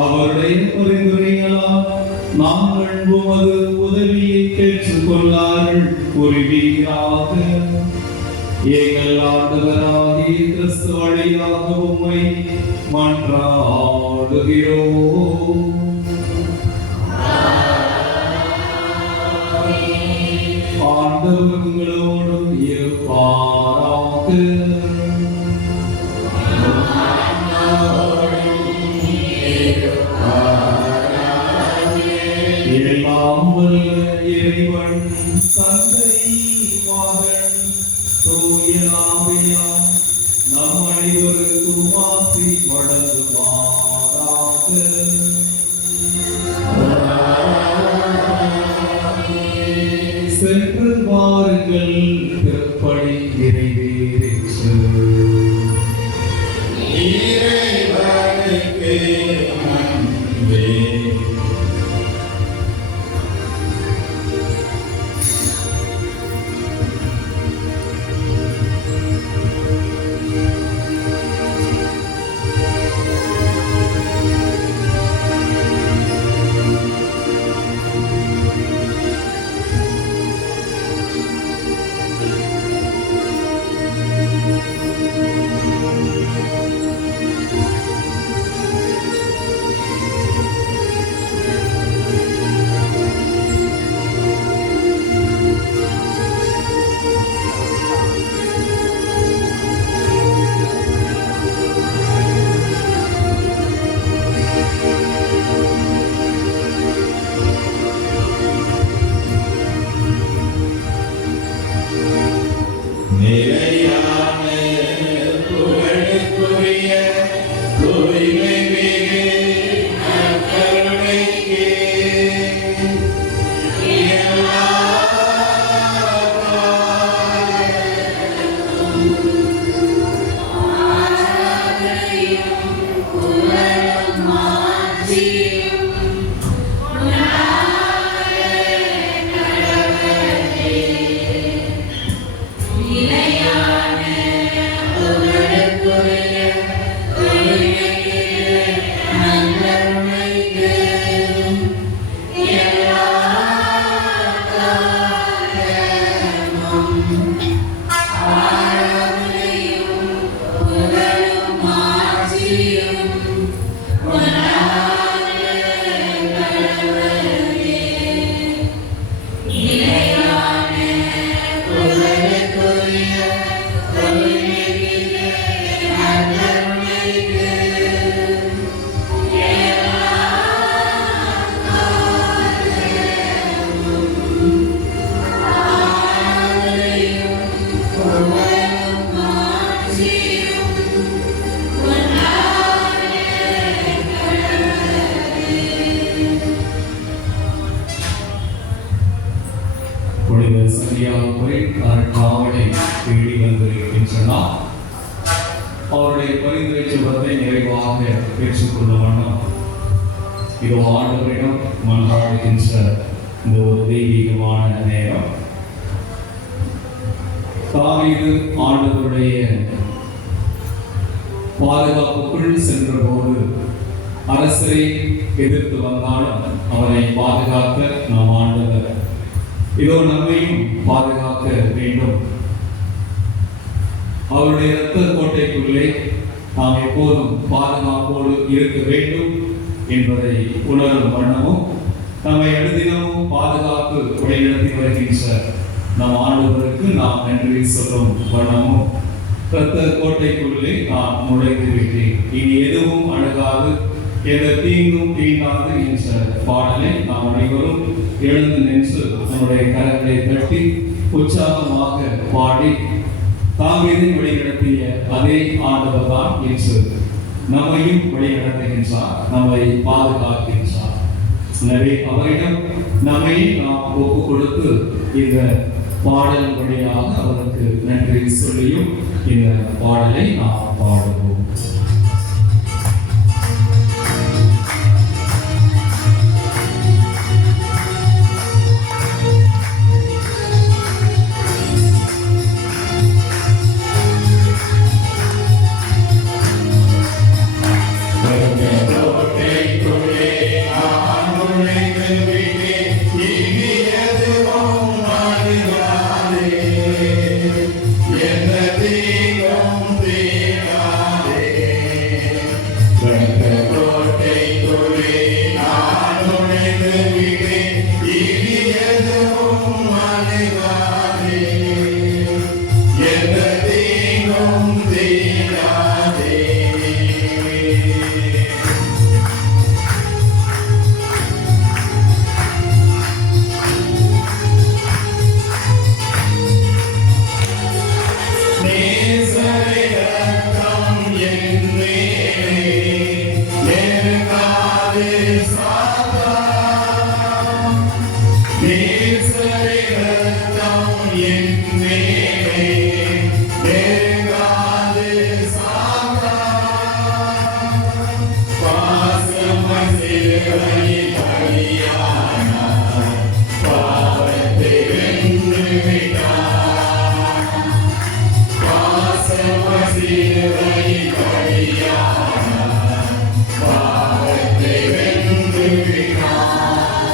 அவருடைய பரிந்துரைகளால் நாங்கள் உமது உதவியை பெற்றுக்கொள்ளார்கள் புரிவீராக. எங்கள் ஆண்டவராகிய கிறிஸ்து வழியாக உம்மை மன்றாடுகிறோம். ஆண்டவர் உங்களோடும் இருப்பாராக. எல்லாம் வல்ல இறைவன் தந்தை மகன் தூய ஆவியார் நம் அனைவருக்கும் ஆசி வழங்குவாராக. சென்று வாருங்கள், திருப்பணி நிறைவேறிற்று. இறைவனுக்கு நன்றி. நிலையான புகழுக்குரிய தூய்மை மிகு நற்கருணைக்கு எல்லா புனித சந்தியாபுரை காவலை தேடி வந்திருக்கின்றனர். அவருடைய பரிந்துரை சுபத்தை நிறைவாக பெற்றுக்கொள்ள வண்ணம் இதோ ஆண்டவரிடம் மன்றாடுகின்ற இந்த ஒரு தெய்வீகமான நேரம். தாவீது ஆண்டவருடைய பாதுகாப்புக்குள் சென்றபோது அரசரை எதிர்த்து வந்தாலும் அவரை பாதுகாக்க நாம் ஆண்டவர் இதோ நம்மையும் பாதுகாக்க வேண்டும். அவருடைய இரத்த கோட்டைக்குள்ளே நாம் எப்போதும் பாதுகாப்போடு இருக்க வேண்டும் என்பதை உணரும் வண்ணமும் நம்மை அனுதினமும் பாதுகாப்பு வழிநடத்தி வருகின்ற நம் ஆண்டவருக்கு நாம் நன்றி சொல்லும் வண்ணமும் இரத்த கோட்டைக்குள்ளே நாம் நுழைந்து விட்டேன், இனி எதுவும் அணுகாது, எந்த தீங்கும் தீண்டாது என்ற பாடலை நாம் அனைவரும் எழுந்து நின்று நம்முடைய கரங்களை தட்டி உற்சாகமாக பாடி தாவீதை வழிநடத்திய அதே ஆண்டவர் தான் என்று நம்மையும் வழிநடத்துகின்றார், நம்மை பாதுகாக்கின்றார். எனவே அவரிடம் நம்மை நாம் ஒப்பு கொடுத்து இந்த பாடல் வழியாக அவருக்கு நன்றி சொல்லியும் இந்த பாடலை நாம் பாடுவோம். சிலுவையின் வழியாக பாவத்தை வென்று விட்டார்.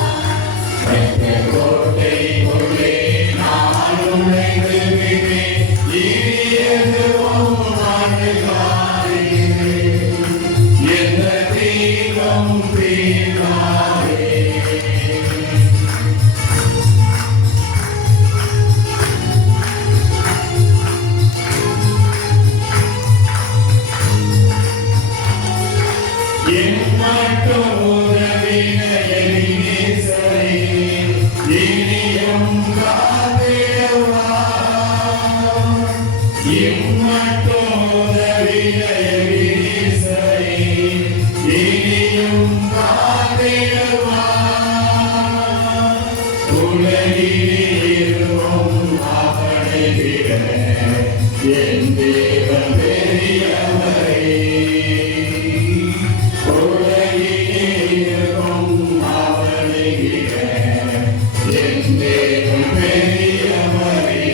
இரத்த கோட்டைக்குள்ளே நான் நுழைந்து விட்டேன். இனி எதுவும் அணுகாதே. எந்த தீங்கும் தீராதே. எம்மட்டும் உதவின எபினேசரே, இனியும் காத்திடுவார். எம்மட்டும் உதவின எபினேசரே, இனியும் காத்திடுவார். உலகிலே இருக்கும் அவனை விட என் தேவன் பெரியவரே. உலகிலே இருக்கும் அவனை விட என் தேவன் பெரியவரே.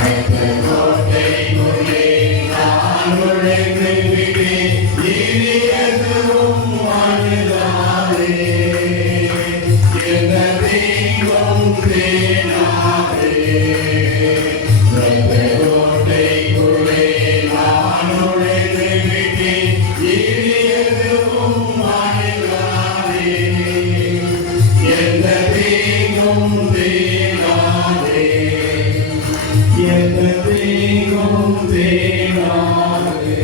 இரத்த கோட்டைக்குள்ளே நான் நுழைந்து விட்டேன். இனி எதுவும் அணுகாதே. எந்த தீங்கும் தீராதே. இரத்த கோட்டைக்குள்ளே நான் நுழைந்து விட்டேன். இனி எதுவும் அணுகாதே. எந்த தீங்கும் தீராதே. எந்த தீங்கும் தீராதே.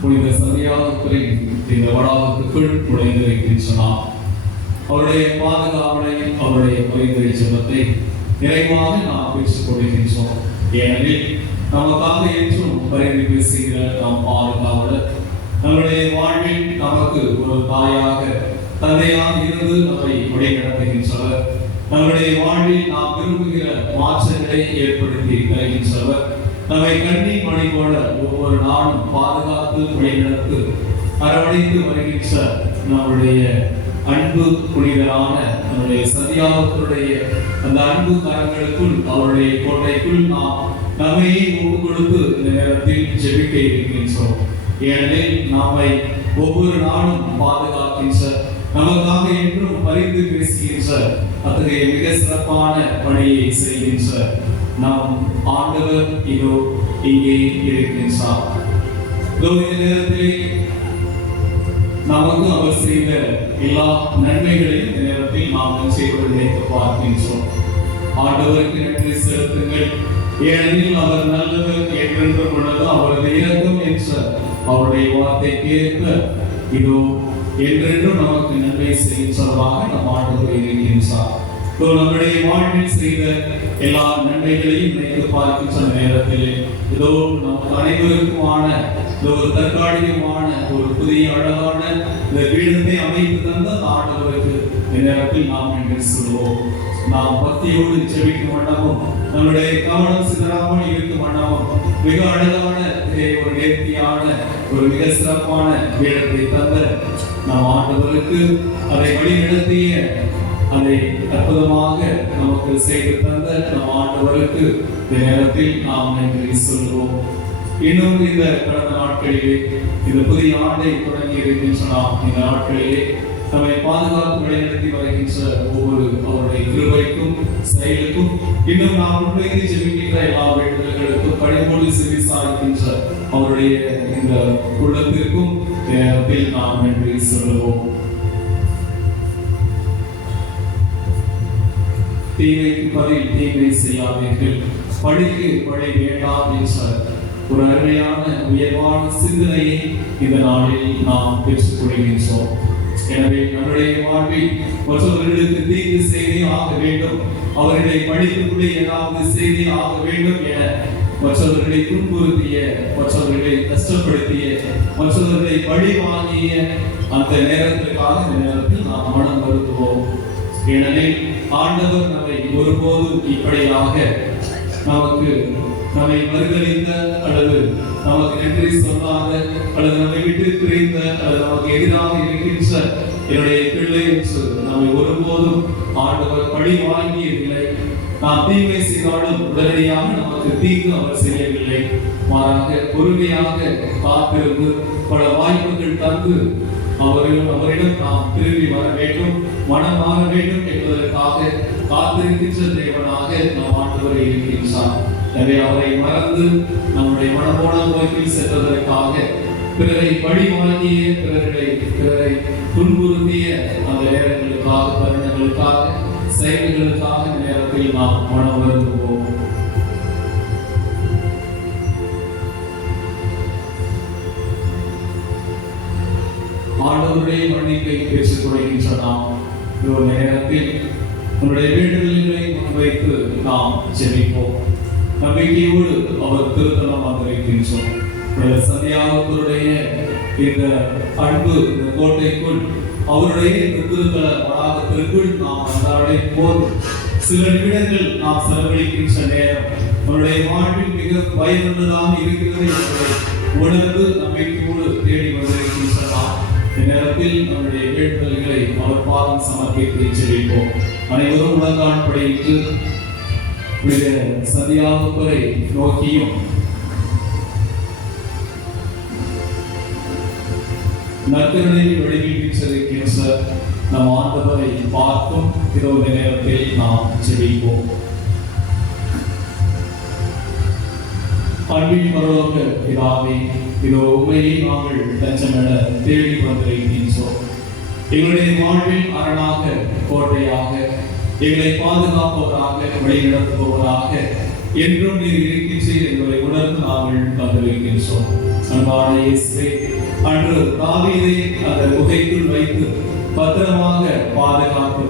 புனித சந்தியாகுரின் இந்த வளாகத்துக்குள் நுழைந்திருக்கின்றனர். அவருடைய பாதுகாவலை, அவருடைய பரிந்துரை ஜெபத்தை நிறைவாக நாம் பெற்றுக் கொள்கின்றோம். ஏனெனில் நமக்காக என்றும் பரிந்து பேசுகிற நாம் பாதுகாவலர் நம்முடைய வாழ்வில் நமக்கு ஒரு தாயாக தந்தையாக இருந்து நம்மை வழிநடத்துகின்றவர். நம்முடைய வாழ்வில் நாம் விரும்புகிற மாற்றங்களை ஏற்படுத்தி தருகின்றவர். நம்மை கண்ணீர் மணி போல ஒவ்வொரு நாளும் பாதுகாத்து வழிநடத்து அரவணைத்து வருகின்ற நம்முடைய அன்பு புனிதரான நம்முடைய சதியாவுடைய அந்த அன்பு கரங்களுக்குள், அவருடைய கோட்டைக்குள் நாம் நம்மை ஒப்பு கொடுத்து இந்த நேரத்தில் ஜெபிக்க இருக்கின்றோம். ஏனெனில் நம்மை ஒவ்வொரு நாளும் பாதுகாக்கின்ற, நமக்காக என்றும் பரிந்து பேசுகின்ற அத்தகைய மிக சிறப்பான பணியை செய்கின்ற நாம் ஆண்டவர் இதோ இங்கே இருக்கின்றார். இந்த நேரத்திலே நமக்கு அவர் செய்த எல்லா நன்மைகளையும் இந்த நேரத்தில் நாம் செய்வது நினைத்து பார்க்கின்றோம். ஆண்டவருக்கு நன்றி செலுத்துங்கள். ஏனெனில் அவர் நல்லவர் என்றென்றும் உள்ளது. அவரது இரக்கம் என்ற அவருடைய வார்த்தைக்கு ஏற்ப இதோ என்றென்றும் நமக்கு நன்மை செய்கின்றவராக நம் ஆண்டவர் இருக்கின்றார். நம்முடைய வாழ்வில் செய்த எல்லா நன்மைகளையும் நினைத்து பார்க்கின்ற நேரத்தில் இதோ நம் அனைவருக்குமான ஒரு தற்காலிகமான ஒரு புதிய அழகான இந்த பீடத்தை அமைத்து தந்த ஆண்டவருக்கு இந்த நேரத்தில் நாம் நன்றி சொல்வோம். நாம் பக்தியோடு ஜெபிக்கும் வண்ணமும் நம்முடைய கவனம் சிதறாமல் இருக்கும் வண்ணமும் மிக அழகான ஒரு நேர்த்தியான ஒரு மிக சிறப்பான பீடத்தை தந்த நம் ஆண்டவருக்கு அதை வழிநடத்திய அதை அற்புதமாக நமக்கு செய்து தந்த நம் ஆண்டவருக்கு இந்த நேரத்தில் நாம் நன்றி சொல்வோம். இன்னும் இந்த கடந்த நாட்களிலே இந்த புதிய ஆண்டை தொடங்கி இருக்கின்ற நாம் இந்த நாட்களிலே நம்மை பாதுகாத்து வழிநடத்தி வருகின்ற ஒவ்வொரு அவருடைய கிருபைக்கும் செயலுக்கும் இன்னும் நாம் உண்மையை ஜெபிக்கின்ற எல்லா வேண்டுதல்களுக்கும் பணிவோடு செவி சாய்க்கின்ற அவருடைய இந்த உள்ளத்திற்கும் நேரத்தில் நாம் நன்றி சொல்லுவோம். தீமைக்கு பதில் தீமை செய்யாதீர்கள், பழிக்கு பழி வேண்டாம் என்ற ஒரு அருமையான உயர்வான சிந்தனையை இந்த நாளில் நாம் பெற்றுக் கொள்கின்றோம். எனவே நம்முடைய வாழ்வில் மற்றவர்களுக்கு தீங்கு செய்தே ஆக வேண்டும், அவர்களை படிப்புக்குள்ளே ஏதாவது செய்தே ஆக வேண்டும் என மற்றவர்களை துன்புறுத்திய, மற்றவர்களை கஷ்டப்படுத்திய, மற்றவர்களை பழி வாங்கிய அந்த நேரத்திற்காக இந்த நேரத்தில் நாம் மனம் வருத்துவோம். ஏனெனில் ஆண்டவர் நம்மை ஒருபோதும் இப்படியாக நமக்கு நம்மை மறுதளித்த அல்லது நமக்கு நன்றி சொல்லாத அல்லது நம்மை விட்டு பிரிந்த அல்லது நமக்கு எதிராக இருக்கின்ற என்னுடைய பிள்ளை என்று நம்மை ஒருபோதும் ஆண்டவர் பழி வாங்கியதில்லை. நாம் தீமை செய்தாலும் உடனடியாக நமக்கு தீங்கு அவர் செய்யவில்லை. மாறாக பொறுமையாக காத்திருந்து பல வாய்ப்புகள் தந்து அவரிடம் நாம் திரும்பி வர வேண்டும், மனம் மாற வேண்டும் என்பதற்காக காத்திருக்கின்ற தேவனாக நம் ஆண்டவரை இருக்கின்றார். எனவே அவரை மறந்து நம்முடைய மனமோன போக்கில் சென்றதற்காக பிறரை பழி வாங்கிய பிறரை துன்புறுத்திய அந்த நேரங்களுக்காக, தருணங்களுக்காக, செயல்களுக்காக நேரத்தில் நாம் மனம் வருந்துவோம். ஆண்டவருடைய மன்னிப்பை பேசிக் கொள்கின்ற நாம் இந்த நேரத்தில் நம்முடைய வேண்டுதல்களை முன்வைத்து நாம் ஜெபிப்போம். நம்பிக்கையோடு அவர் திருத்தலம் வந்திருக்கின்றோம். சந்தியாகத்தருடைய இந்த அன்பு, இந்த கோட்டைக்குள், அவருடைய திருத்தல வளாகத்திற்குள் நாம் வந்தாலே போதும். சில நிமிடங்கள் நாம் செலவழிக்கின்ற நேரம் நம்முடைய வாழ்வில் மிக பயனுள்ளதாக இருக்கிறது என்பதை உணர்ந்து நம்பிக்கையோடு தேடி வந்திருக்கின்றோம். இந்நேரத்தில் நம்முடைய வேண்டுதல்களை அவர் பாதம் சமர்ப்பித்து ஜெபிப்போம். அனைவரும் உலகான் படையிட்டு சந்தியாகப்பரை நோக்கியும் நற்கருணையில் வெளியிட்டிருக்கின்ற நம் ஆண்டவரை பார்க்கும் இந்த நேரத்தில் நாம் ஜெபிப்போம். அன்பின் பரலோக பிதாவே, இதோ உண்மையை நாங்கள் தஞ்சமென தேடி வந்திருக்கின்றோம். எங்களுடைய வாழ்வில் அரணாக, கோட்டையாக, எங்களை பாதுகாப்பவராக, வழிநடத்துபவராக என்றும் நீர் இருக்கின்றீர் என்பதை உணர்ந்து நாங்கள் வந்திருக்கின்றோம். அன்பான இயேசுவே, அன்று தாவீதை அந்த குகைக்குள் வைத்து பத்திரமாக பாதுகாத்து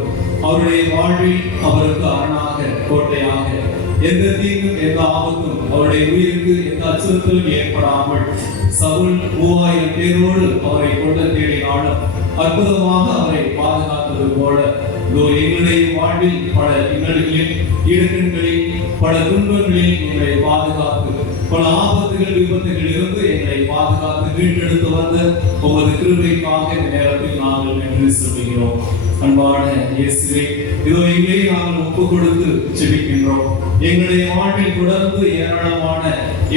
அவருடைய வாழ்வில் அவருக்கு அரணாக, கோட்டையாக, எந்த தீங்கும் எந்த ஆபத்தும் அவருடைய உயிருக்கு எந்த அச்சுறுத்தலும் ஏற்படாமல் சவுல் 3000 பேரோடு அவரை கொண்ட தேடினாலும் அற்புதமாக அவரை பாதுகாத்தது போல எங்களுடைய வாழ்வில் பல இன்னல்களில், இடுக்கண்களில், பல துன்பங்களில் எங்களை பாதுகாத்து பல ஆபத்துகள், விபத்துகளில் இருந்து எங்களை பாதுகாத்து மீட்டெடுத்து வந்த உமது கிருபைக்காக இந்த நேரத்தில் நாங்கள் நன்றி சொல்கிறோம். அன்பான இயேசுவே, இதோ எங்களை நாங்கள் ஒப்புக் கொடுத்து ஜெபிக்கின்றோம். எங்களுடைய வாழ்வில் தொடர்ந்து ஏராளமான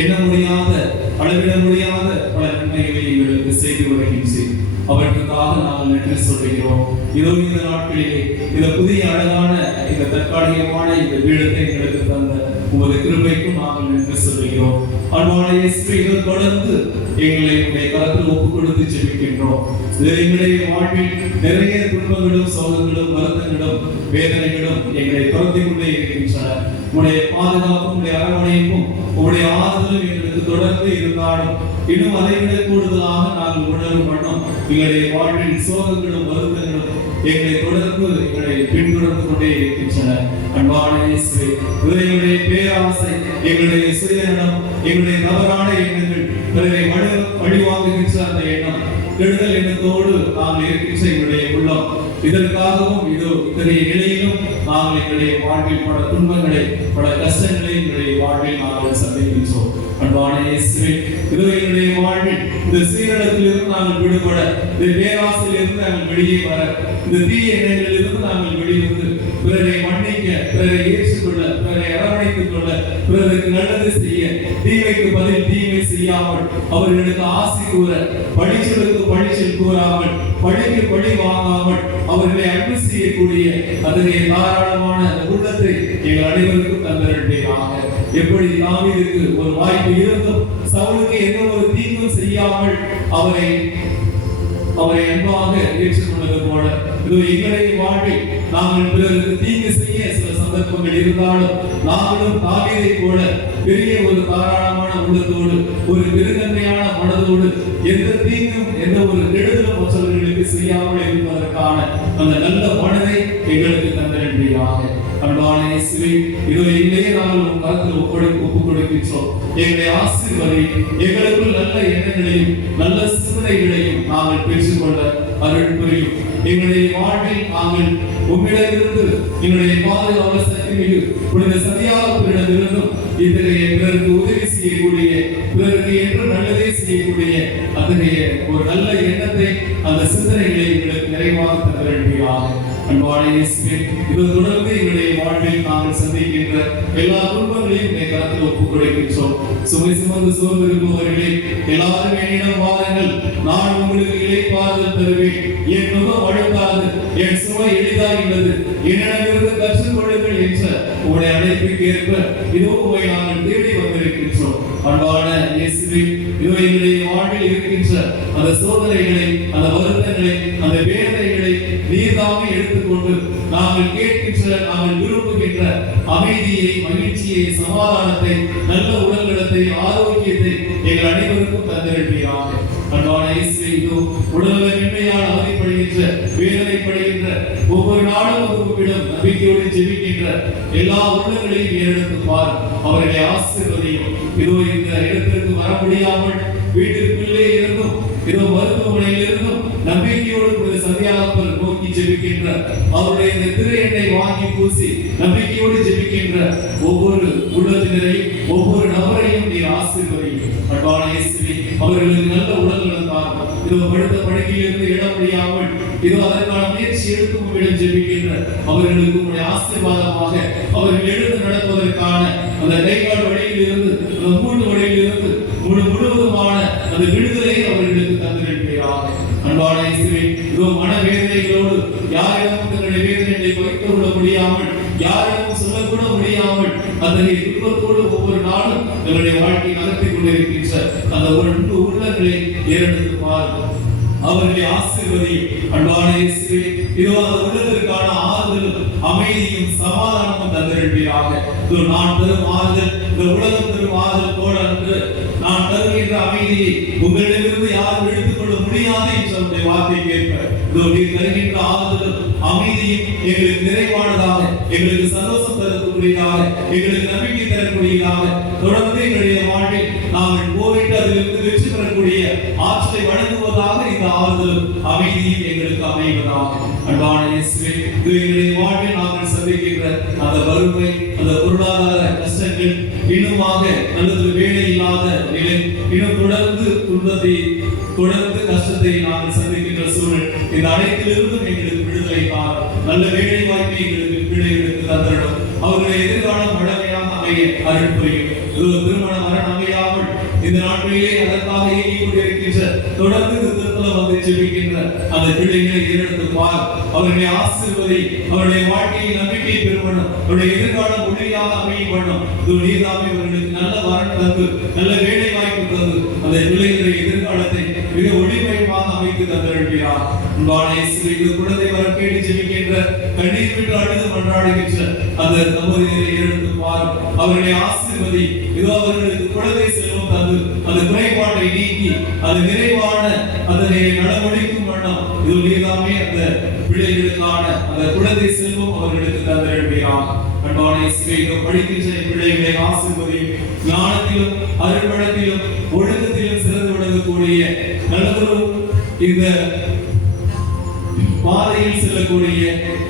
எண்ண முடியாத, அளவிட முடியாத பல நன்மைகளை எங்களுக்கு செய்து வருகின்றேன். அவற்றுக்காக நாங்கள் நன்றி சொல்கிறோம். இதோ இந்த நாட்களிலே இந்த புதிய அழகான, இந்த தற்காலிகமான இந்த வீடத்தை எங்களுக்கு தந்த உமது கிருபைக்கும் நாங்கள் நன்றி சொல்கிறோம். அன்பான இயேசுவே, தொடர்ந்து எங்களை கரத்தில் ஒப்புக் கொடுத்து ஜெபிக்கின்றோம். எங்களுடைய வாழ்வில் நிறைய துன்பங்களும், சோகங்களும், வருத்தங்களும், வேதனைகளும் எங்களை துரத்தி கொண்டே இருக்கின்றன. உங்களுடைய பாதுகாப்பும், உங்களுடைய அரவணைப்பும், உங்களுடைய ஆறுதலும் எங்களுக்கு தொடர்ந்து இருந்தாலும் இன்னும் அதை விட கூடுதலாக நாங்கள் உணரும் வண்ணம் எங்களுடைய வாழ்வில் சோகங்களும், வருத்தங்களும் எங்களை தொடர்ந்து எங்களை பின்தொடர்ந்து கொண்டே இருக்கின்றன. அன்பான இயேசுவே, எங்களுடைய பேராசை, எங்களுடைய சுயநலம், எங்களுடைய தவறான எண்ணங்கள், பிறரை வழிவாங்குகின்ற அந்த எண்ணம், கெடுதல் எண்ணத்தோடு நாங்கள் இருக்கின்ற எங்களுடைய உள்ளம், இதற்காகவும் இதோ இத்தகைய நிலையிலும் நாங்கள் எங்களுடைய வாழ்வில் பல துன்பங்களை, பல கஷ்டங்களை எங்களுடைய வாழ்வில் நாங்கள் சந்திக்கின்றோம். அன்பான இயேசுவே, இதோ எங்களுடைய வாழ்வில் இந்த சீரழத்தில் இருந்து நாங்கள் விடுபட, இந்த பேராசையில் இருந்து நாங்கள் வெளியே வர, இந்த தீய எண்ணங்களில் இருந்து நாங்கள் வெளிவந்து பிறரை மன்னிக்க, பிறரை ஏற்றுக்கொள்ள, பிறரை அரவணைத்துக் கொள்ள, பிறருக்கு நல்லது செய்ய, தீமைக்கு பதில் தீமை செய்யாமல், அவர்களுக்கு ஆசி கூற, பழிச்சலுக்கு பழிச்சல் கூறாமல், பழிக்கு பழி வாங்காமல் அவர்களை அன்பு செய்யக்கூடிய அத்தகைய தாராளமான உள்ளத்தை எங்கள் அனைவருக்கும் தந்தருள்வீராக. எப்படி தாவீதுக்கு ஒரு வாய்ப்பு இருந்தும் சவுலுக்கு எந்த ஒரு தீங்கும் செய்யாமல் அவரை அன்பாக ஏற்றுக்கொண்டது போல இதோ எங்களுடைய வாழ்வில் நாங்கள் பிறருக்கு தீங்கு செய்ய சில சந்தர்ப்பங்கள் இருந்தாலும் நாங்களும் தாவீதை போல பெரிய ஒரு தாராளமான உள்ளத்தோடு, ஒரு பெருந்தன்மையான மனதோடு, எந்த தீங்கும் எந்த ஒரு கெடுதலும் மற்றவர்களுக்கு செய்யாமல் இருப்பதற்கான அந்த நல்ல மனதை எங்களுக்கு தந்தருள்வீராக. அன்பான இயேசுவே, இதோ எங்களையே நாங்கள் உன் கரத்தில் ஒப்புக் கொடுக்கின்றோம். எங்களை ஆசீர்வதி, எங்களுக்குள் நல்ல எண்ணங்களையும் நல்ல சிந்தனைகளையும் நாங்கள் பெற்றுக்கொள்ள அருள் புரியும். எங்களுடைய வாழ்வில் நாங்கள் உம்மிடமிருந்து எங்களுடைய பாதுகாவல சக்தி மிகு புனித சந்தியாகப்பரிடமிருந்தும் இத்தகைய பிறருக்கு உதவி செய்யக்கூடிய, பிறருக்கு என்று நல்லதே செய்யக்கூடிய அத்தகைய ஒரு நல்ல எண்ணத்தை, அந்த சிந்தனைகளை எங்களுக்கு நிறைவாக தர வேண்டியதாக. அன்பான இயேசுவே, இது தொடர்ந்து எங்களுடைய வாழ்வில் நாங்கள் நாங்கள் சந்திக்கின்ற எல்லா குடும்பங்களையும் உடைய கரத்தில் ஒப்புக் கொடுக்கின்றோம். சுமை சுமந்து சோர்ந்திருப்பவர்களே எல்லாரும் என்னிடம் வாருங்கள், நான் உங்களுக்கு இளைப்பாறுதல் தருவேன். என் நுகம் அழுத்தாது, என் சுமை எளிதாகின்றது, என்னிடமிருந்து கற்றுக்கொள்ளுங்கள் என்ற உடைய அழைப்புக்கு ஏற்ப இதோ உங்களை நாங்கள் தேடி வந்திருக்கின்றோம். அன்பான இயேசுவே, இதோ எங்களுடைய வாழ்வில் இருக்கின்ற அந்த சோதனைகளை, அந்த வருத்தங்களை, அந்த வேதனைகளை நீர்தாமே எடுத்துக்கொண்டு நாங்கள் கேட்கின்ற, நாங்கள் விரும்புகின்ற அமைதியை, மகிழ்ச்சியை, சமாதானத்தை, நல்ல உடல்நலத்தை, ஆரோக்கியத்தை எங்கள் அனைவருக்கும் தந்திருப்பீராக. அன்பான இயேசுவே, இதோ உடல்நலமின்மையால் அவதிப்படுகின்ற, வேதனைப்படுகின்ற, ஒவ்வொரு நாளும் உங்களிடம் நம்பிக்கையோடு ஜெபிக்கின்ற எல்லா உள்ளங்களையும் ஏறெடுத்து பார், அவர்களை ஆசீர்வதியும். இதோ இந்த இடத்திற்கு வர முடியாமல் வீட்டிற்குள்ளே இருந்தும், இதோ மருத்துவமனையில் இருந்தும் நம்பிக்கையோடு சந்தியாகப்பர் நோக்கி ஜெபிக்கின்ற, அவருடைய இந்த திரு எண்ணெய் வாங்கி பூசி நம்பிக்கையோடு ஜெபிக்கின்ற ஒவ்வொரு உள்ளத்தினரையும், ஒவ்வொரு நபரையும் நீர் ஆசீர்வதியும். அன்பான இயேசுவே, அவர்களுக்கு நல்ல உடல்நலம் தாரும். இதோ படுத்த படுக்கையிலிருந்து இட முடியாமல் இதோ அதற்கான முயற்சி எடுத்து உங்களிடம் ஜெபிக்கின்ற அவர்களுக்கு உங்களுடைய ஆசீர்வாதமாக அவர்கள் எழுந்து நடப்பதற்கான அந்த கைகால் வழியில் இருந்து, அந்த மூட்டு வழியில் இருந்து முழுவதுமான அந்த விடுதலையை அவர்களுக்கு தந்திருப்பீராக. அன்பான இயேசுவே, இதோ மனவேதனைகளோடு யாரிடமும் தங்களுடைய வேதனைகளை வைத்துக் கொள்ள முடியாமல், யாரிடமும் சொல்லக்கூட முடியாமல் அத்தகைய துன்பத்தோடு ஒவ்வொரு நாளும் தங்களுடைய வாழ்க்கையை நடத்தி கொண்டிருக்கின்ற அந்த ஒரு உள்ளங்களை ஏறெடுத்து பாருங்கள், அவர்களை ஆசீர்வதியும். அன்பான இயேசுவே, இதோ அந்த உள்ளத்திற்கான ஆறுதலும் அமைதியும் சமாதானமும் தந்திருப்பீராக. இதோ நான் தரும் ஆறுதல் இந்த உலகம் தரும் ஆறுதல் போல என்று நான் தருகின்ற அமைதியை உங்களிடமிருந்து யாரும் எடுத்துக்கொள்ள முடியாது என்ற வார்த்தை கேட்ப இதோ நீர் தருகின்ற ஆறுதலும் அமைதியும் எங்களுக்கு நிறைவானதாக, எங்களுக்கு சந்தோஷம் தரக்கூடியதாக, எங்களுக்கு நம்பிக்கை தரக்கூடியதாக, தொடர்ந்து எங்களுடைய வாழ்வில் நாங்கள் போரிட்டு அதிலிருந்து வெற்றி பெறக்கூடிய ஆற்றலை வழங்குவதாக இந்த ஆறுதலும் அமைதியும் எங்களுக்கு அமைவதாக. அன்பான இயேசுவே, எங்களுடைய வாழ்வில் நாங்கள் சந்திக்கின்ற அந்த வறுமை, அந்த பொருளாதார கஷ்டங்கள், இன்னுமாக நல்லது வேலை இல்லாத நிலை, இன்னும் தொடர்ந்து துன்பத்தை, தொடர்ந்து கஷ்டத்தை நாங்கள் சந்திக்கின்ற சூழல், இந்த அனைத்திலிருந்தும் எங்களுக்கு விடுதலை தார். நல்ல வேலை வாய்ப்பை எங்களுக்கு பிள்ளைகளுக்கு தந்திடும். அவர்களுடைய எதிர்காலம் வளமையாக அமைய அருள் புரியும். திருமண மரணம் அமையாமல் இந்த நாட்களிலே அதற்காக இயங்கிக் கொண்டிருக்கின்ற, தொடர்ந்து திருத்தலம் வந்து ஜெபிக்கின்ற அந்த பிள்ளைகளை ஏறெடுத்து பார், அவர்களை ஆசீர்வதி, அவருடைய வாழ்க்கையை நம்பிக்கை பெறுவனும், அவருடைய எதிர்காலம் ஒளியாக அமையும் வண்ணம் நீதாமே அவர்களுக்கு நல்ல வரன் தந்து, நல்ல வேலை வாய்ப்பு தந்து, அந்த பிள்ளைகளுடைய எதிர்காலத்தை மிக ஒளிமயமாக அமைத்து தந்திருக்கிறார். அன்பான இயேசுவே, குழந்தை வர கேட்டு ஜெபிக்கின்ற, கண்ணீர் விட்டு அழுது மன்றாடுகின்ற அந்த தம்பதியரை ஏறெடுத்து பார், அவர்களை ஆசீர்வதி. இதோ அவர்களுக்கு குழந்தை செல்வம் தந்து அந்த குறைபாட்டை நீக்கி அது நிறைவான அதனை நடவடிக்கும் வண்ணம் இது நீதாமே அந்த பிள்ளைகளுக்கான அந்த குழந்தை செல்வம் அவர்களுக்கு தந்திருக்கிறார். அன்பான இயேசுவே, படிக்கின்ற பிள்ளைகளை ஆசீர்வதியும். ஞானத்திலும் அருள்வளத்திலும் ஒழுக்கத்திலும் சிறந்து விளங்கக்கூடிய நல்லதொரு இந்த பாதையில் செல்லக்கூடிய,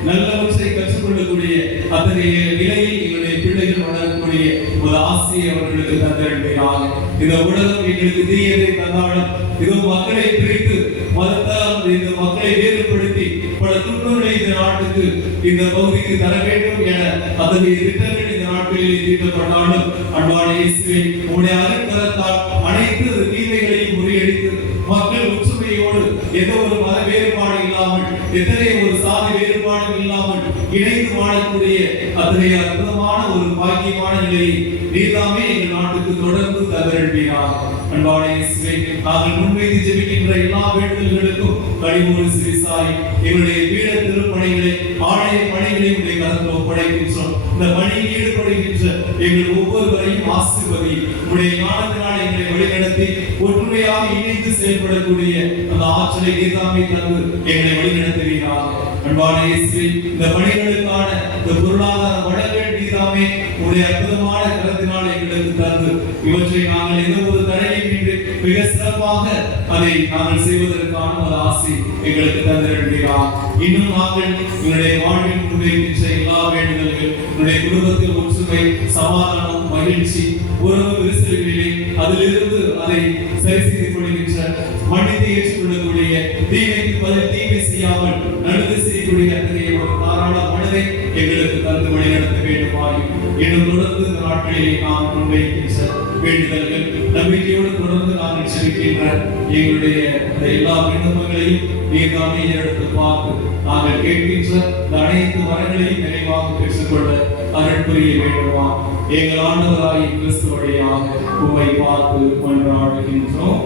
நல்லவற்றை கற்றுக்கொள்ளக்கூடிய அத்தகைய நிலையில் எங்களுடைய பிள்ளைகள் வளரக்கூடிய ஒரு ஆசையை அவர்களுக்கு தந்திருக்கிறார். இந்த உலகம் எங்களுக்கு தீயதை தந்தாலும் இது மக்களை பிரித்து மதத்தால் இந்த மக்களை வேறுபடுத்தி பல துன்பங்களை இந்த நாட்டுக்கு, இந்த பகுதிக்கு தர வேண்டும் என அத்தகைய திட்டங்கள் இந்த நாட்களில் தீட்டப்பட்டாலும் அன்பான இயேசுவே, உங்களுடைய அருட்கரத்தால் அனைத்து தீமைகளையும் முறியடித்து மக்கள் ஒற்றுமையோடு எந்த ஒரு மத வேறுபாடு இல்லாமல், எத்தனை ஒரு சாதி வேறுபாடு இல்லாமல் இணைந்து வாழக்கூடிய அத்தகைய அற்புதமான ஒரு பாக்கியமான நிலையை நீதாமே எங்கள் நாட்டுக்கு தொடர்ந்து தந்திருக்கிறார். அன்பான இயேசுவே, நாங்கள் முன்வைத்து ஜெபிக்கின்ற எல்லா வேண்டுதல்களுக்கும் கனிவோடு சிறிசாய் எங்களுடைய வீட திருப்பணிகளை, ஆலய பணிகளை உடைய கரத்தில் ஒப்படைக்கின்றோம். இந்த பணியில் ஈடுபடுகின்ற எங்கள் ஒவ்வொருவரையும் ஆசீர்வதி. உடைய ஞானத்தினால் எங்களை வழிநடத்தி ஒற்றுமையாக இணைந்து செயல்படக்கூடிய அந்த ஆற்றலை நீதாமே தந்து எங்களை வழிநடத்துகிறார். அன்பான இயேசுவே, இந்த பணிகளுக்கான இந்த பொருளாதார வளங்கள் நீதாமே உடைய அற்புதமான கரத்தினால் எங்களுக்கு தந்து இவற்றை நாங்கள் எந்த ஒரு தடையும் இன்றி மிக சிறப்பாக அதை நாங்கள் செய்வதற்கான ஒரு ஆசை எங்களுக்கு தந்திருக்கிறார். இன்னும் நாங்கள் எங்களுடைய வாழ்வில் முன்வைக்கின்ற எல்லா வேண்டுதல்கள், என்னுடைய குடும்பத்தில் ஒற்றுமை, சமாதானம், மகிழ்ச்சி, உறவு விரிசல்களிலே அதிலிருந்து அதை சரி செய்து கொள்கின்ற, மன்னித்து ஏற்றுக்கொள்ளக்கூடிய, தீமைக்கு பதில் தீமை செய்யாமல் நல்லது செய்யக்கூடிய அத்தகைய ஒரு தாராள மனதை எங்களுக்கு தந்து வழி நடத்த வேண்டுமாய் இன்னும் தொடர்ந்து இந்த நாட்களிலே நாம் முன்வைக்கின்ற வேண்டுதல்கள் நம்பிக்கையோடு தொடர்ந்து நாங்கள் செலுத்துகின்ற எங்களுடைய எல்லா விண்ணப்பங்களையும் நீர்தாமே எடுத்து பார்த்து நாங்கள் கேட்கின்ற இந்த அனைத்து வரங்களையும் நிறைவாக பெற்றுக்கொள்ள அருள் புரிய வேண்டுமா எங்கள் ஆண்டவராகிய கிறிஸ்து வழியாக உம்மை பார்த்து மன்றாடுகின்றோம்.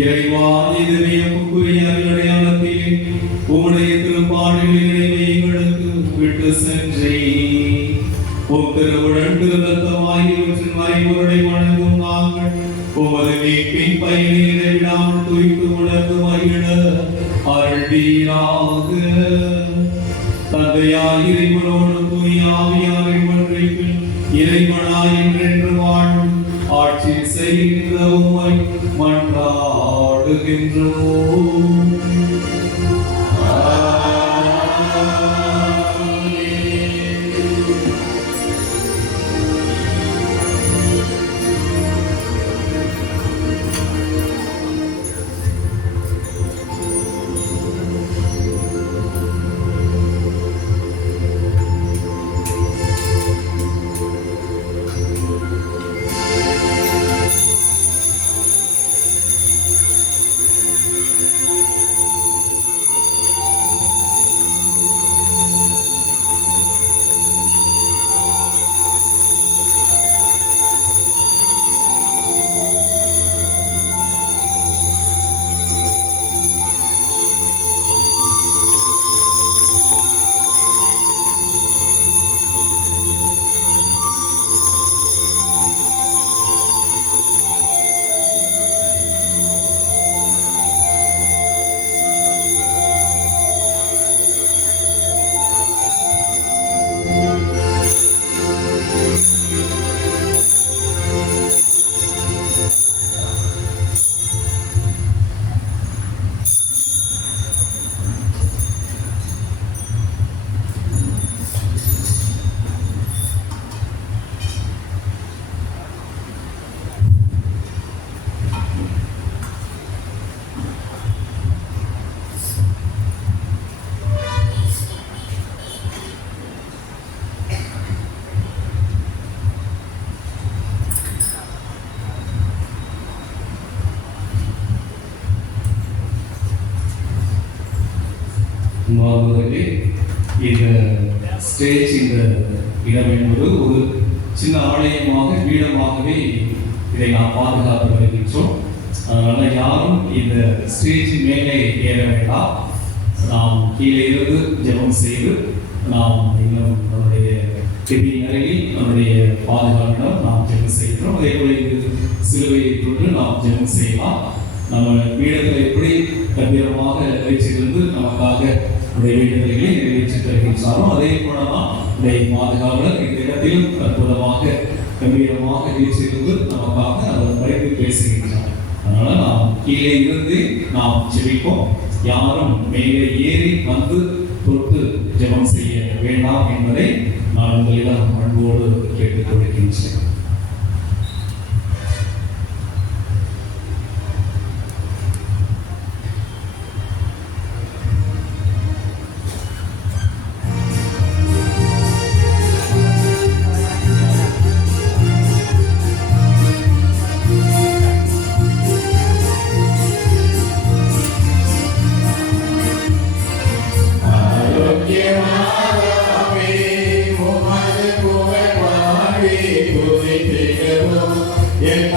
இறைவா, இதயமுக்குரிய அடையாளத்தில் உம்முடைய திருப்பாடுகளை எங்களுக்கு விட்டு சென்றே திருவுடன் திருத்தமாகியவற்றின் மறைபொருளை வணங்கும் நாங்கள் உமது மீட்பின் பயனை விடாமல் துய்த்து உணர்ந்து மகிழ அருள்வீராக. தந்தையாய் இறைவனோடு தூய ஆவியாரின் ஒன்றைப்பில் இறைவனாய் என்றென்று வாழ்ந்து ஆட்சி செய்கின்ற உம்மை மன்றாடுகின்றோம். சகோதரர்களே, இந்த ஸ்டேஜ், இந்த இடம் என்பது ஒரு சின்ன ஆலயமாக வீடமாகவே இதை நாம் பாதுகாத்து வருகின்றோம். அதனால யாரும் இந்த ஸ்டேஜின் மேலே ஏற வேண்டாம். நாம் கீழே இருந்து ஜெபம் செய்து நாம் இன்னும் நம்முடைய கெபியின் அருகில் நம்முடைய பாதுகாப்பிடம் நாம் ஜெபம் செய்கிறோம். அதே போல சிலுவையை தொட்டு நாம் ஜெபம் செய்யலாம். நம்ம வீடத்தில் எப்படி கம்பீரமாக நிறைவேற்றிருந்து நமக்காக வேண்டுதல்களை நிறைவேற்றி தருகின்றாரோ அதே போலதான் உடைய பாதுகாவலர் இந்த இடத்திலும் அற்புதமாக கம்பீரமாக வீற்றிருந்து நமக்காக அவர் படைத்து பேசுகின்றார். அதனால நாம் கீழே இருந்து நாம் ஜெபிப்போம். யாரும் மேலே ஏறி வந்து தொட்டு ஜெபம் செய்ய வேண்டாம் என்பதை நான் உங்களிடம் அன்போடு கேட்டுக் கொடுக்கின்றேன். என்